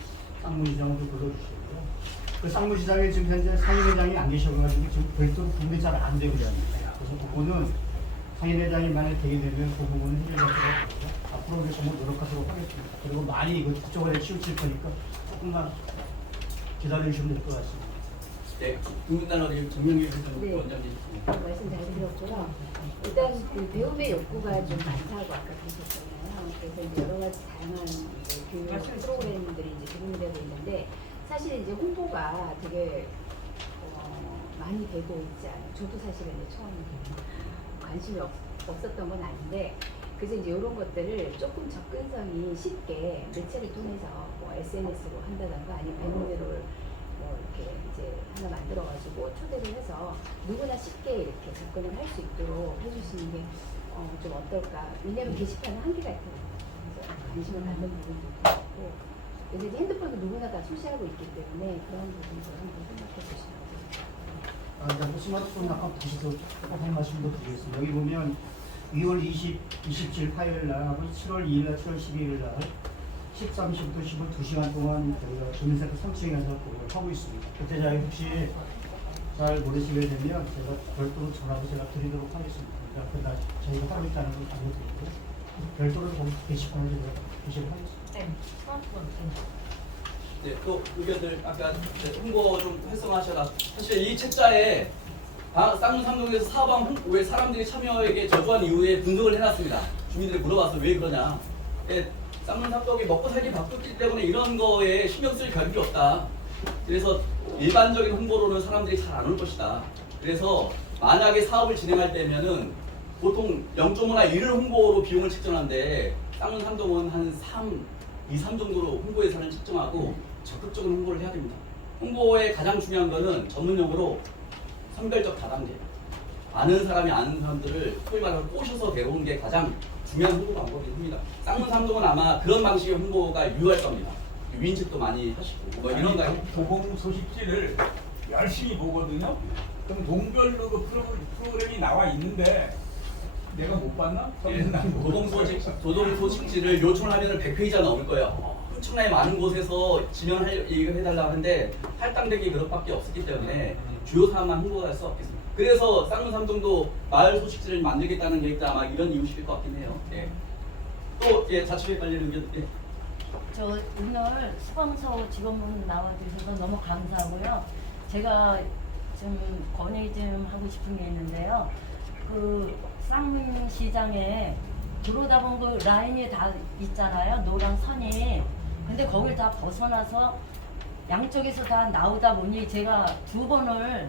쌍문시장으로 불러주시고요. 그 쌍문시장에 지금 현재 상인회장이 안 계셔가지고 지금 별도로 구분이 잘 안 되고 있습니다. 그래서 그거는 상인회장이 만약 되게 되면 그 부분은 해결될 것 같고요. 앞으로 우리 정말 노력하도록 하겠습니다. 그리고 많이 이거 국정원에 치우칠 거니까 조금만 기다려주시면 될 것 같습니다. 네, 국민나라의 정명희 네. 위원장님. 말씀 잘 들었고요. 일단 그 배움의 욕구가 좀 많다고 아까 하셨잖아요. 그래서 이제 여러 가지 다양한 이제 교육 프로그램들이 이제 제공되고 있는데 사실 이제 홍보가 되게 많이 되고 있지 않아요. 저도 사실은 이제 처음 관심이 없었던 건 아닌데 그래서 이제 이런 것들을 조금 접근성이 쉽게 매체를 통해서 뭐 SNS로 한다던가 아니면 배너를 뭐 이렇게 이제 하나 만들어가지고 초대를 해서 누구나 쉽게 이렇게 접근을 할 수 있도록 해주시는 게 좀 어떨까. 왜냐하면 게시판은 한계가 있거든요. 그래서 관심을 받는 부분도 있고 그래서 이제 핸드폰도 누구나 다 소지하고 있기 때문에 그런 부분도 한번 생각해 보시면 그 스마트폰 아까 다시 또 똑같은 말씀도 드리겠습니다. 여기 보면 2월 27일 화요일 날 하고 7월 2일 날, 7월 12일 날 13시부터 2시간 동안 저희가 주민센터 3층에서 그걸 하고 있습니다. 그때 저희 혹시 잘 모르시게 되면 제가 별도로 전화도 제가 드리도록 하겠습니다. 그러니까 저희가 하고 있다는 걸 알려드리고 별도로 거기 게시판을 제가 게시를 하겠습니다. 네, 또 의견들 아까 홍보 좀 활성화하셔라. 사실 이 책자에 쌍문 삼동에서 사방 왜 사람들이 참여에게 저조한 이유에 분석을 해놨습니다. 주민들이 물어봤어. 왜 그러냐? 쌍문 삼동이 먹고 살기 바쁘기 때문에 이런 거에 신경 쓸 겨를이 없다. 그래서 일반적인 홍보로는 사람들이 잘 안 올 것이다. 그래서 만약에 사업을 진행할 때면은 보통 0.5나 1을 홍보로 비용을 책정하는데 쌍문 삼동은 한 2, 3 정도로 홍보 예산을 책정하고 적극적으로 홍보를 해야 됩니다. 홍보의 가장 중요한 거는 전문용어로 선별적 다단계. 아는 사람이 아는 사람들을 소위 말하면 꼬셔서 데려오는 게 가장 중요한 홍보 방법입니다. 쌍문 삼동은 아마 그런 방식의 홍보가 유효할 겁니다. 위인책도 많이 하시고 뭐 이런 거. 도봉 소식지를 열심히 보거든요. 그럼 동별로 그 프로그램이 나와 있는데 내가 못 봤나? 도동 소식지를 요청하면 100페이지가 넘을 거예요. 엄청나게 많은 곳에서 지명을 해달라고 하는데 할당된 게 그것밖에 없었기 때문에 주요 사항만 홍보할 수 없겠습니다. 그래서 쌍문 삼동도 마을 소식지를 만들겠다는 계획도 아마 이런 이유실 것 같긴 해요. 예. 또 자치회 관련 의견. 예. 저 오늘 수방서 직원분 나와주셔서 너무 감사하고요. 제가 좀 건의 좀 하고 싶은 게 있는데요. 그 쌍문시장에 들어오다 보면 그 라인이 다 있잖아요. 노란 선이. 근데 거길 다 벗어나서 양쪽에서 다 나오다 보니 제가 2번을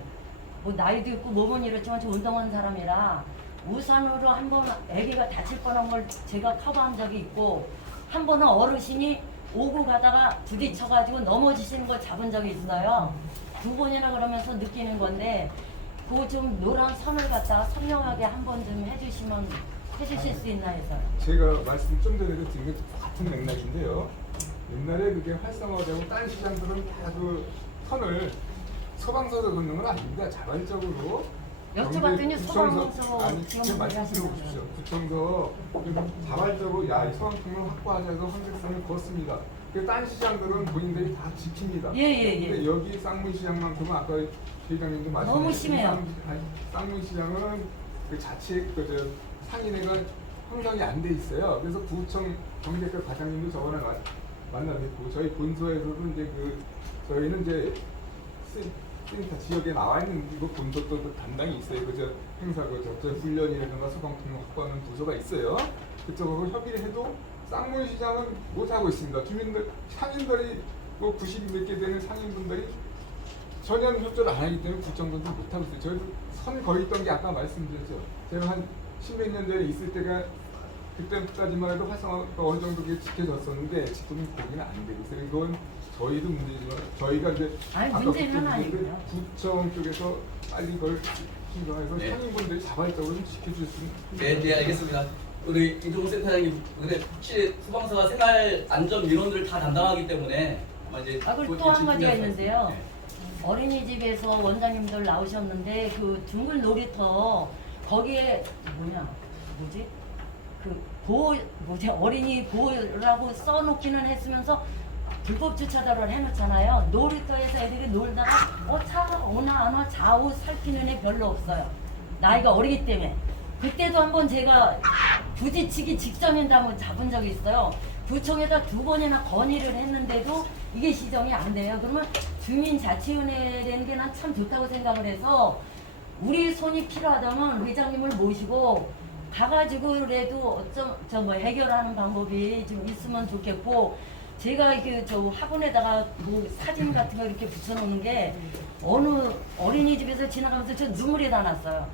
뭐 나이도 있고 몸은 이렇지만 저 운동한 사람이라 우산으로 한 번 아기가 다칠 뻔한 걸 제가 커버한 적이 있고 한 번은 어르신이 오고 가다가 부딪혀가지고 넘어지시는 걸 잡은 적이 있어요. 2번이나 그러면서 느끼는 건데 그 좀 노란 선을 갖다가 선명하게 한 번 좀 해주실 수 있나 해서요. 제가 말씀 좀 전에도 드린 게 같은 맥락인데요. 옛날에 그게 활성화되고 딴 시장들은 다 그 선을 소방서도 걷는 건 아닙니다. 자발적으로 여쭤봤더니 소방서 아니 지원 지금 말씀 들어보십시오. 구청서 자발적으로 야이 소방통을 확보하자 해서 황색선을 걷습니다. 딴 시장들은 본인들이 다 지킵니다. 예. 근데 여기 쌍문시장만큼은 아까 회장님도 말씀하신 너무 심해요. 쌍문시장은 그 자체 그 상인회가 형성이 안 돼 있어요. 그래서 구청 경제과 과장님도 저번에 만나뵙고 저희 본소에서도 이제 저희는 이제 센터 지역에 나와 있는 이거 본소도 담당이 있어요. 그저 행사 저 훈련이라든가 소방통로 확보하는 부서가 있어요. 그쪽하고 협의를 해도 쌍문시장은 못 하고 있습니다. 주민들 상인들이 뭐 90몇 개 되는 상인분들이 전혀 협조를 안 하기 때문에 구청도 못 하고 있어요. 저희도 선 거의 있던 게 아까 말씀드렸죠. 제가 한 10몇 년 전에 있을 때가 그때까지만 해도 활성화가 어느 정도 지켜졌었는데 지금은 거기는 안 되고 있어요. 이건 저희도 문제지만 저희가 이제 아니, 아까 문제는 아니고요. 구청 쪽에서 빨리 그걸 신경해서 네. 상인분들이 자발적으로 좀 지켜주셨으면 네, 알겠습니다. 우리 이종훈 센터장님, 근데 혹시 소방서가 생활 안전 민원들을 다 담당하기 때문에 아마 이제 그리고 그것 또 한 가지가 준비하셔서- 있는데요. 네. 어린이집에서 원장님들 나오셨는데 그 둥글 놀이터 거기에 어린이 보호라고 써놓기는 했으면서 불법 주차도를 해놓잖아요. 놀이터에서 애들이 놀다가 차 오나 안 와 좌우 살피는 애 별로 없어요. 나이가 어리기 때문에. 그때도 한번 제가 부딪히기 직전인데 한번 잡은 적이 있어요. 구청에다 2번이나 건의를 했는데도 이게 시정이 안 돼요. 그러면 주민자치위원회라는 게 난 참 좋다고 생각을 해서 우리 손이 필요하다면 의장님을 모시고 가가지고라도 해결하는 방법이 좀 있으면 좋겠고 제가 저 화분에다가 뭐 사진 같은 거 이렇게 붙여놓는 게 어느 어린이집에서 지나가면서 저 눈물이 다 났어요.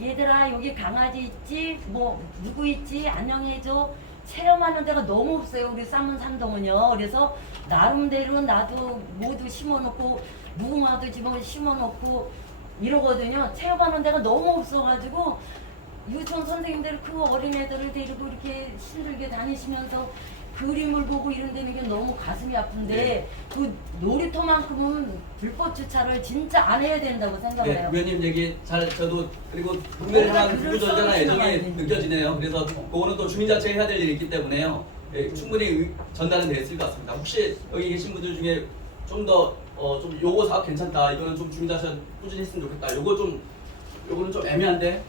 얘들아 여기 강아지 있지? 뭐 누구 있지? 안녕해줘. 체험하는 데가 너무 없어요. 우리 쌍문 삼동은요. 그래서 나름대로 나도 모두 심어놓고 무궁화도 집어 심어놓고 이러거든요. 체험하는 데가 너무 없어가지고 유치원 선생님들 그 어린애들을 데리고 이렇게 힘들게 다니시면서 그림을 보고 이런 데는 게 너무 가슴이 아픈데 네. 그 놀이터만큼은 불법 주차를 진짜 안 해야 된다고 생각을 해요. 의원님 얘기 저도 그리고 국민을 향한 글을 구구절절한 써주시면 애정이 안 되는데. 느껴지네요. 그래서 그거는 또 주민 자체가 해야 될 일이 있기 때문에요. 충분히 전달은 됐을 것 같습니다. 혹시 여기 계신 분들 중에 좀 더 좀 요거 사업 괜찮다. 이거는 좀 주민 자체 꾸준히 했으면 좋겠다. 요거는 좀 애매한데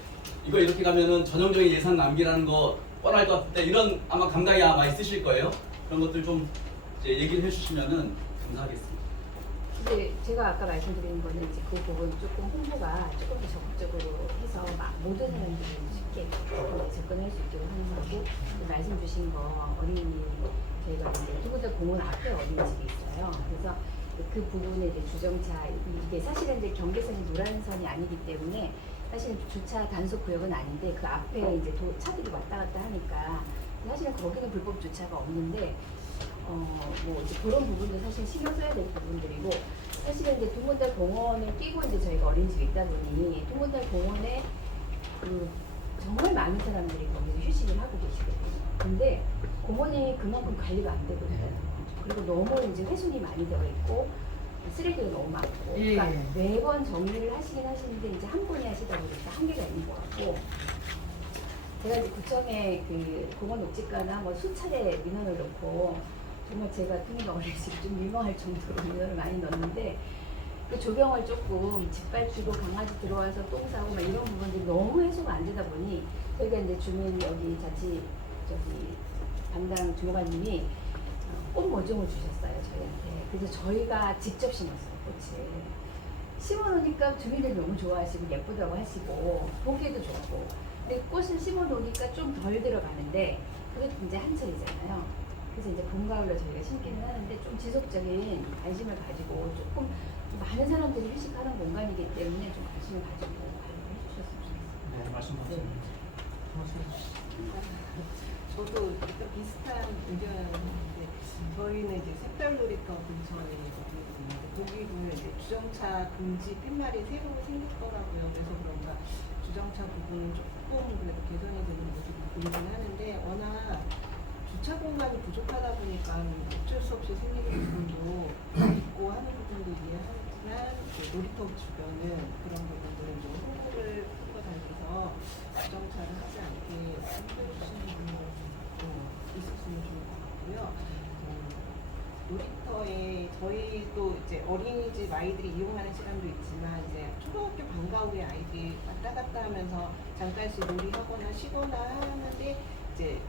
이거 이렇게 가면은 전형적인 예산 낭비라는 거 뻔할 것 같은데 이런 아마 감각이 아마 있으실 거예요. 그런 것들 좀 이제 얘기를 해주시면은 감사하겠습니다. 이제 제가 아까 말씀드린 거는 이제 그 부분 조금 홍보가 조금 더 적극적으로 해서 막 모든 사람들이 쉽게 접근할 수 있도록 하는 거고, 말씀 주신 거 어린이 저희가 이제 두 군데 공원 앞에 어린이집이 있어요. 그래서 그 부분에 이제 주정차 이게 사실은 이제 경계선이 노란선이 아니기 때문에 사실은 주차 단속 구역은 아닌데 그 앞에 이제 차들이 왔다 갔다 하니까 사실은 거기는 불법 주차가 없는데 뭐 이제 그런 부분도 사실 신경 써야 될 부분들이고, 사실은 이제 두문달 공원을 끼고 이제 저희가 어린이집이 있다 보니 두문달 공원에 그 정말 많은 사람들이 거기서 휴식을 하고 계시거든요. 근데 공원이 그만큼 관리가 안 되고 있다는 거. 그리고 너무 이제 훼손이 많이 되어 있고 쓰레기가 너무 많고, 그러니까 매번 정리를 하시긴 하시는데 이제 한 번에 하시다 보니까 한계가 있는 것 같고, 제가 이제 구청에 그 공원 녹지가나 뭐 수차례 민원을 넣고 정말 제가 통일가 어린이집이 좀 민망할 정도로 민원을 많이 넣었는데, 그 조경을 조금 짓밟히고 강아지 들어와서 똥 싸고 막 이런 부분들이 너무 해소가 안 되다 보니 저희가 이제 주민 여기 자치 저기 담당 주무관님이 꽃 모종을 주셨어요 저희한테. 그래서 저희가 직접 심었어요 꽃을. 심어놓으니까 주민들이 너무 좋아하시고 예쁘다고 하시고 보기에도 좋고, 근데 꽃을 심어놓으니까 좀 덜 들어가는데 그것도 이제 한철이잖아요. 그래서 이제 봄 가을로 저희가 심기는 하는데 좀 지속적인 관심을 가지고 조금 많은 사람들이 휴식하는 공간이기 때문에 좀 관심을 가지고 관리해 주셨으면 좋겠습니다. 네, 말씀하세요. 저도 약간 비슷한 의견인데, 저희는 이제 색별 놀이터 근처에 있는데 거기는 이제 주정차 금지 팻말이 새로 생겼더라고요. 그래서 그런가 주정차 부분은 조금 그래도 개선이 되는 모습이 보이긴 하는데, 워낙 주차 공간이 부족하다 보니까 어쩔 수 없이 생기는 부분도 있고 하는 부분도 이해하지만 놀이터 주변은 그런 부분들은 좀 홍보를 풀고 다니면서 주정차를 하지 않게 홍보해 주시는 분이 있었으면 좋을 것 같고요. 놀이터에 저희도 이제 어린이집 아이들이 이용하는 시간도 있지만 이제 초등학교 방과 후에 아이들이 왔다 갔다 하면서 잠깐씩 놀이하거나 쉬거나 하는데, 이제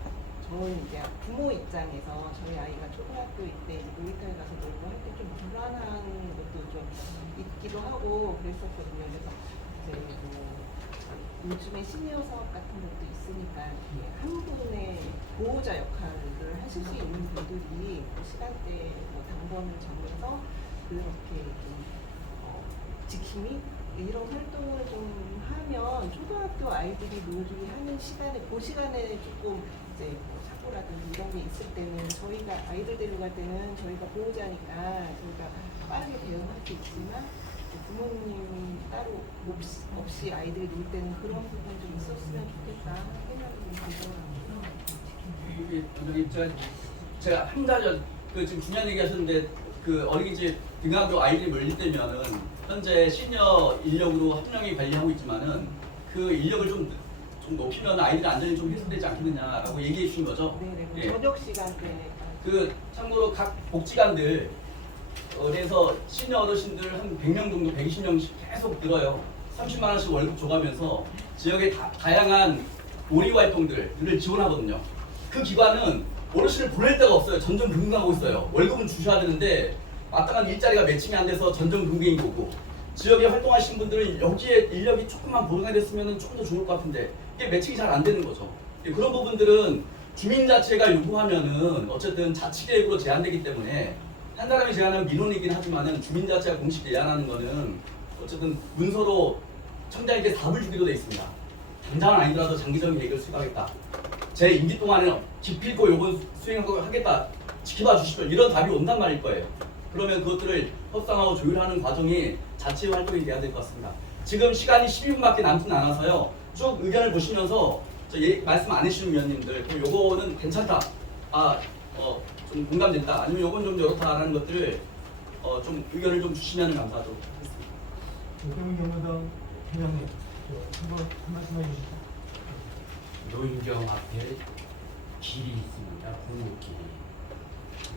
저는 이제 부모 입장에서 저희 아이가 초등학교일 때 놀이터에 가서 놀고 할 때 좀 불안한 것도 좀 있기도 하고 그랬었거든요. 그래서 이제 요즘에 시니어 사업 같은 것도 있으니까 한 분의 보호자 역할을 하실 수 있는 분들이 그 시간대에 뭐 당번을 정해서 그렇게 좀 지킴이 이런 활동을 좀 하면 초등학교 아이들이 놀이하는 시간에 그 시간에 조금 이제 뭐 사고라든지 이런 게 있을 때는 저희가 아이들 데려갈 때는 저희가 보호자니까 저희가 빠르게 대응할 수 있지만 부모님이 따로 없이 아이들이 놀 때는 그런 부분 좀 있었으면 좋겠다 생각이 들더라고요. 제가 한 가지 그 지금 중요한 얘기 하셨는데, 그 어린이집 등하교 아이들이 몰릴 때면은 현재 시니어 인력으로 한 명이 관리하고 있지만은 그 인력을 좀 높이면 아이들 안전이 좀 해소되지 않겠느냐라고 얘기해 주신 거죠. 네네. 예. 저녁 시간대에 그 참고로 각 복지관들 그래서 시니어 어르신들 한 100명 정도 120명씩 계속 들어요. 30만 원씩 월급 줘가면서 지역의 다양한 놀이 활동들을 지원하거든요. 그 기관은 어르신을 보낼 데가 없어요. 전전긍긍하고 있어요. 월급은 주셔야 되는데 마땅한 일자리가 매칭이 안 돼서 전전긍긍인 거고, 지역에 활동하신 분들은 여기에 인력이 조금만 보강이 됐으면 조금 더 좋을 것 같은데 이게 매칭이 잘 안 되는 거죠. 그런 부분들은 주민 자체가 요구하면은 어쨌든 자치계획으로 제한되기 때문에 한 사람이 제안하면 민원이긴 하지만은 주민 자체가 공식 제안하는 거는 어쨌든 문서로 청장에게 답을 주기로 돼 있습니다. 당장은 아니더라도 장기적인 계획을 수행하겠다. 제 임기 동안에 기필코 요건 수행하겠다. 지켜봐 주십시오. 이런 답이 온단 말일 거예요. 그러면 그것들을 협상하고 조율하는 과정이 자체 활동이 돼야 될 것 같습니다. 지금 시간이 12분밖에 남진 않아서요. 쭉 의견을 보시면서 말씀 안 해주시는 위원님들, 그럼 요거는 괜찮다. 좀 공감됐다. 아니면 요건 좀 이렇다라는 것들을 좀 의견을 좀 주시면 감사하도록 하겠습니다. 노경민 경로당 회장님, 한번 말씀해 주시죠. 노인정 앞에 길이 있습니다. 골목길이.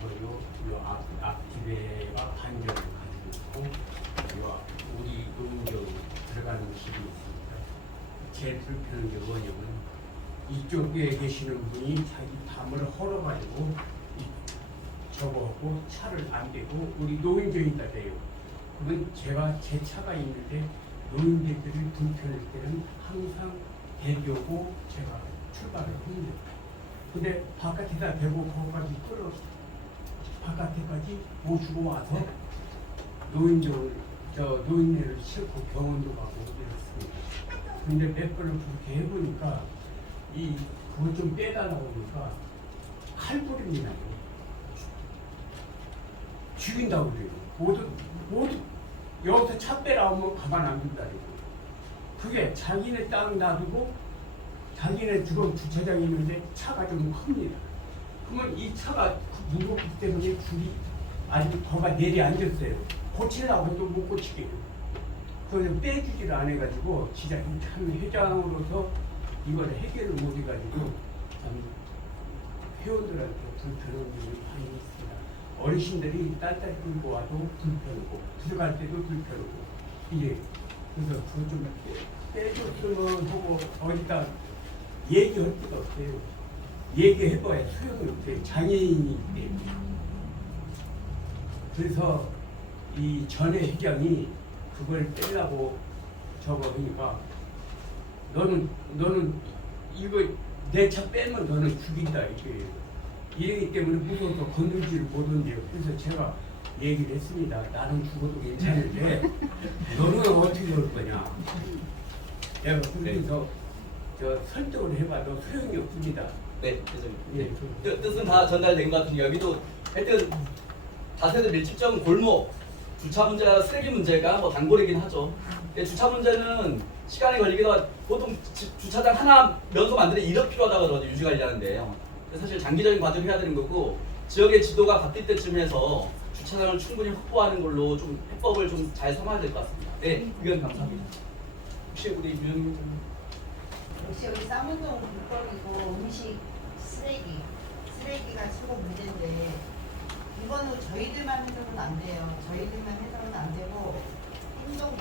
그리고 요 앞집에가 반경을 가지고 있고, 요 우리 노인정 들어가는 길이 있습니다. 제 불편한 원형은 이쪽에 계시는 분이 자기 담을 헐어가지고 저거하고 차를 안 대고 우리 노인정에다 대요. 그건 제 차가 있는데 노인들이 불편할 때는 항상 대려고 제가 출발을 합니다. 근데 바깥에다 대고 거기까지 끌어 바깥에까지 모시고 와서 노인네를 싣고 병원도 가고 이랬습니다. 근데 몇 번을 그렇게 해보니까 그거 좀 빼달라고 하니까 칼부림이 나요. 죽인다고 그래요. 모두 여기서 차 빼라 하면 가만 안 둔다고. 그게 자기네 땅 놔두고 자기네 주차장이 있는데 차가 좀 큽니다. 그러면 이 차가 무겁기 때문에 줄이 아직 더가 내려앉았어요. 고치려고 해도 못 고치게. 그걸 빼주지를 안 해가지고 진짜 참 회장으로서 이걸 해결을 못 해가지고 참 회원들한테 불편한 일이 많이 있습니다. 어르신들이 딸딸 끌고 와도 불편하고 들어갈 때도 불편하고 이래. 그래서 그거 좀 빼줬으면 하고 어디다 얘기할 데가 없어요. 얘기해봐야 소용이 없어요. 장애인이기 때문에. 그래서 이 전에 회장이 그걸 빼려고 저거 하니까 너는 이거 내 차 빼면 너는 죽인다 이게. 이러기 때문에 무서워서 건들지를 못한대요. 그래서 제가 얘기를 했습니다. 나는 죽어도 괜찮은데 너는 어떻게 할 거냐. 내가 그래서 설득을 해봐도 소용이 없습니다. 네, 회장님. 예. 뜻은 다 전달된 것 같은데 여기도 하여튼 다세대 밀집적 골목 주차 문제나 쓰레기 문제가 뭐 단골이긴 하죠. 근데 주차 문제는 시간이 걸리기도 하고 보통 주차장 하나 면소 만드는 1억 필요하다고 그러거든요. 유지 관리하는데요. 사실 장기적인 과정을 해야 되는 거고 지역의 지도가 바뀔 때쯤 해서 주차장을 충분히 확보하는 걸로 좀 해법을 좀 잘 삼아야 될 것 같습니다. 네, 의견 감사합니다. 혹시 우리 유영민 좀 역시 여기 쌍문동 물거리고 음식 쓰레기가 최고 문제인데 이거는 저희들만 해서는 안 돼요. 저희들만 해서는 안 되고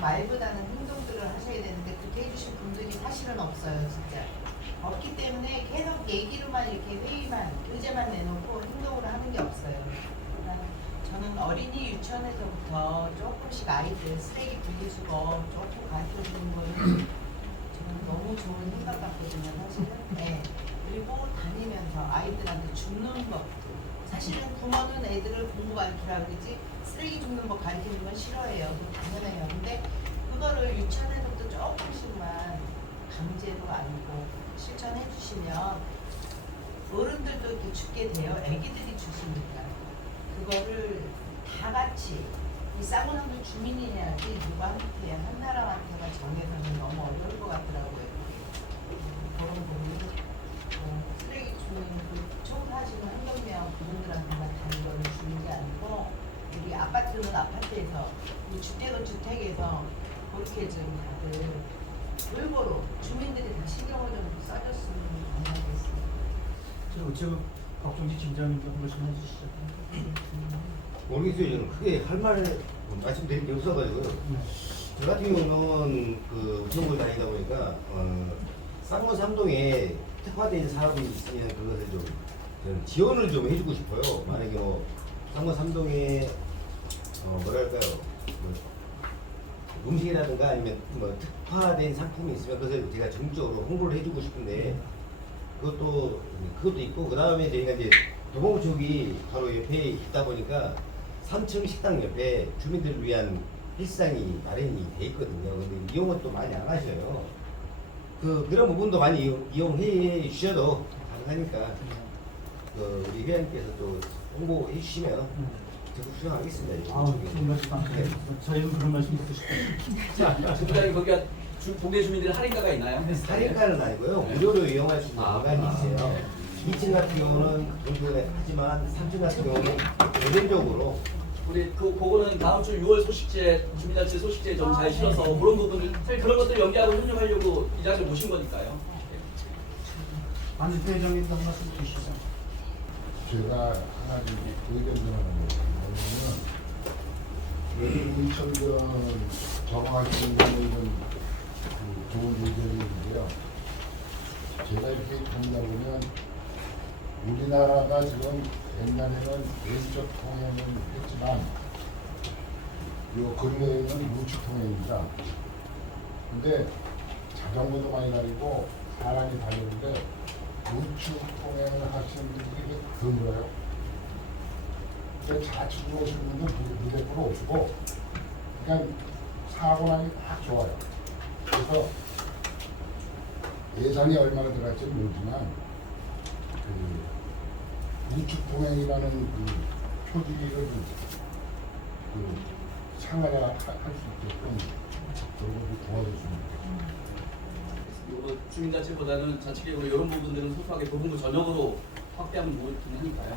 말보다는 행동들을 하셔야 되는데 그렇게 해주신 분들이 사실은 없어요. 진짜 없기 때문에 계속 얘기로만 이렇게 회의만 의제만 내놓고 행동으로 하는 게 없어요. 그러니까 저는 어린이 유치원에서부터 조금씩 아이들 쓰레기 분리수거 조금 가르쳐주는 거는 저는 너무 좋은 생각 같거든요. 사실은. 네. 그리고 다니면서 아이들한테 줍는 법. 사실은 부모는 애들을 공부 가르치라 그러지 쓰레기 줍는 법 가르치는 건 싫어해요. 그건 당연해요. 근데 그거를 유치원에서부터 조금씩만 강제로 아니고 실천해 주시면 어른들도 이렇게 줍게 돼요. 애기들이 주시니까. 그거를 다 같이 이 쌍문항도 주민이 해야지 누구한테 한 사람한테만 정해서는 너무 어려울 것 같더라고요. 그런 부분이 쓰레기 주는 그 청소하시는 환경명 그분들한테만 다 이거를 주는 게 아니고 우리 아파트는 아파트에서 우리 주택은 주택에서 그렇게 좀 다들 골고루 주민들이 다 신경을 좀 써줬으면 감사하겠습니다. 지금 박종지 팀장님 좀 말씀해 주시죠. 모르겠어요. 저는 크게 할 말 말씀드릴 게 없어가지고요. 저 같은 경우는 그 우천을 다니다 보니까 쌍문 3동에 특화된 사업이 있으면 그것을 좀 저는 지원을 좀 해주고 싶어요. 만약에 뭐 쌍문 3동에 뭐랄까요, 음식이라든가 아니면 뭐 특화된 상품이 있으면 그것을 제가 적극적으로 홍보를 해주고 싶은데 그것도 있고 그 다음에 저희가 이제 도봉구 쪽이 바로 옆에 있다 보니까 3층 식당 옆에 주민들을 위한 헬스장이 마련이 돼 있거든요. 근데 이용은 또 많이 안 하셔요. 그런 부분도 많이 이용해 주셔도 가능하니까 우리 회장님께서 또 홍보해 주시면 적극 수행하겠습니다. 좋은 말씀 감사합니다. 저희는 그런 말씀 듣고 싶어요. 지부장님 거기가 동네 주민들 할인가가 있나요? 할인가는 아니고요. 무료로 이용할 수 있는 공간이 있어요. 2층 같은 경우는 돈주에 하지만 3층 같은 경우는 개별적으로 우리 그거는 다음 주 6월 소식제 주민단체 소식제 좀 잘 실어서 그런 부분을 사실 그런 것들 연계하고 협력하려고 이 자리에 모신 거니까요. 안지표 회장님도 한 말씀 주시죠. 제가 하나 좀 의견 전하는 게 뭐냐면 인천전 정화하시는 분은 좋은 의견인데요. 제가 이렇게 보다 보면 우리나라가 지금 옛날에는 왼쪽 통행을 했지만 요 근래에는 우측 통행입니다. 근데 자전거도 많이 다니고 사람이 다니는데 우측 통행을 하시는 분들이 드물어요. 좌측으로 오시는 분들 무대꾸로 오시고, 그러니까 사고난이 딱 좋아요. 그래서 예산이 얼마나 들어갈지 모르지만 그 우측 통행이라는 그 표기를 상하야 할 수 있게끔 그런 도와줬습니다. 이거 주민자치보다는 자치계획으로 이런 부분들은 소소하게 도봉구 전역으로 확대하면 좋으니까요.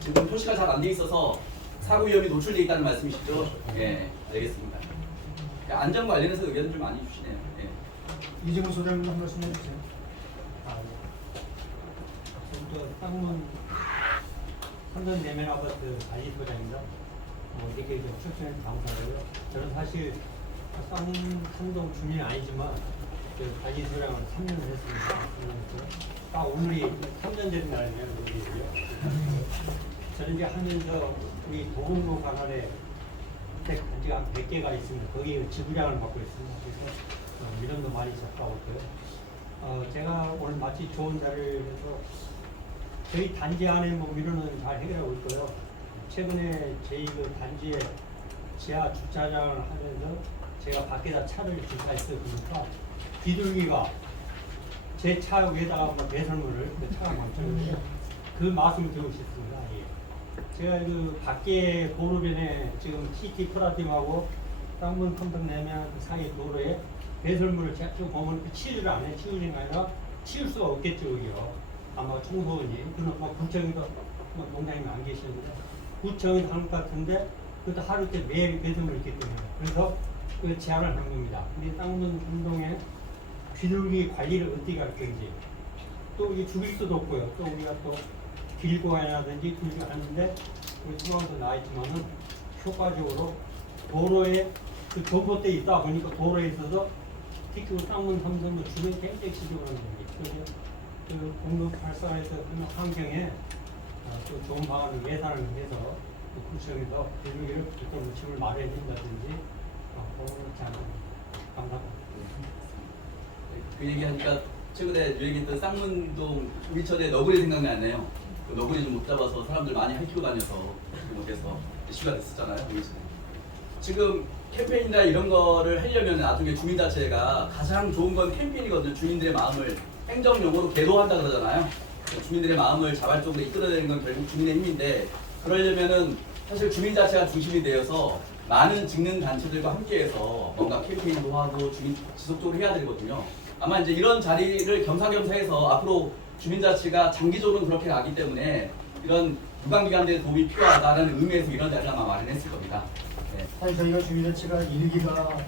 지금 표시가 잘 안 돼 있어서 사고 위험이 노출돼 있다는 말씀이시죠? 예, 알겠습니다. 안전 관련해서 의견을 좀 많이 주시네요. 예. 이재문 소장님 한 말씀 해주세요. 쌍문 삼전 내면 아파트 관리소장입니다. 이렇게 출전해 감사하고요. 저는 사실 쌍문 삼동 주민이 아니지만 관리소장을 3년을 했습니다. 딱 오늘이 3년 된 날이네요. 저는 이제 하면서 우리 도봉구 관할에 단지가 한 100개가 있습니다. 거기에 지부장을 맡고 있습니다. 그래서 민원도 많이 접하고 있고요. 제가 오늘 마치 좋은 자리를 해서 저희 단지 안에 뭐 민원은 잘 해결하고 있고요. 최근에 저희 그 단지에 지하 주차장을 하면서 제가 밖에다 차를 주차했어요. 그러니까 비둘기가 제 차 위에다가 뭐 배설물을 그 차가 멈췄는데 그 말씀을 드리고 싶습니다. 예. 제가 그 밖에 도로변에 지금 TT 프라팀하고 쌍문 컴덕 내면 사이 도로에 배설물을 쭉 보면 그 치유를 안 해. 치우는 게 아니라 치울 수가 없겠죠. 여기요. 아마 청소원이 그는 뭐 구청에도 농장님이 안 계시는데 구청은 하는 것 같은데 그것도 하루 때 매일 배송을 있기 때문에 그래서 그 제안을 한 겁니다. 우리 쌍문 운동에 비둘기 관리를 어떻게 할 건지 또 이게 죽일 수도 없고요. 또 우리가 또 길고양이라든지 길고 하는데 우리 수강도 나와 있지만은 효과적으로 도로에 그 전봇대 있다 보니까 도로에 있어서 특히 우리 쌍문 삼성도 주변 굉장히 지적을 하는 겁니다. 그래서 그 공동 발사에서 하는 환경에 또 좋은 방안을 예산을 해서 구청에서 비둘기를 어떤 집을 마련해 준다든지 그렇지 않은 감사합니다. 그 얘기하니까 최근에 유행했던 쌍문동 조기천의 너구리 생각나네요. 그 너구리 좀 못 잡아서 사람들 많이 핥히고 다녀서 못해서 이슈가 됐었잖아요. 지금 캠페인이나 이런 거를 하려면 나중에 주민자치가 가장 좋은 건 캠페인이거든요. 주민들의 마음을 행정용어로 계도한다 그러잖아요. 주민들의 마음을 자발적으로 이끌어내는 건 결국 주민의 힘인데 그러려면은 사실 주민자치가 중심이 되어서 많은 직능 단체들과 함께해서 뭔가 캠페인도 하고 지속적으로 해야 되거든요. 아마 이제 이런 자리를 겸사겸사해서 앞으로 주민자치가 장기적으로는 그렇게 가기 때문에 이런 유관기관들의 도움이 필요하다는 의미에서 이런 자리를 아마 마련했을 겁니다. 네. 사실 저희가 주민자치가 1기가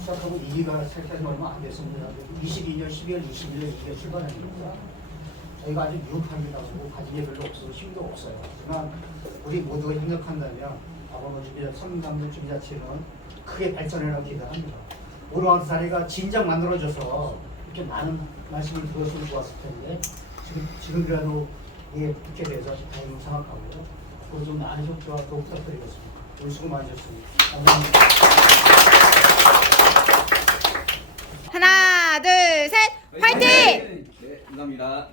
시작하고 2기가 시작한 지 얼마 안 됐습니다. 22년 12월 21일 2기가 출발했습니다. 저희가 아직 미흡합니다. 그리고 가진 게 별로 없어서 힘도 없어요. 하지만 우리 모두가 협력한다면 아마 서민감독 주민자치는 크게 발전해라고 기대합니다. 오로한 자리가 진작 만들어져서 이렇게 많은 말씀을 들었으면 좋았을 텐데 지금이라도 이게 붙게 돼서 다행히 생각하고요. 그리고 좀 많은 협조와 또 부탁드리겠습니다. 오늘 수고 많으셨습니다. 감사합니다. 하나, 둘, 셋, 화이팅! 네, 감사합니다.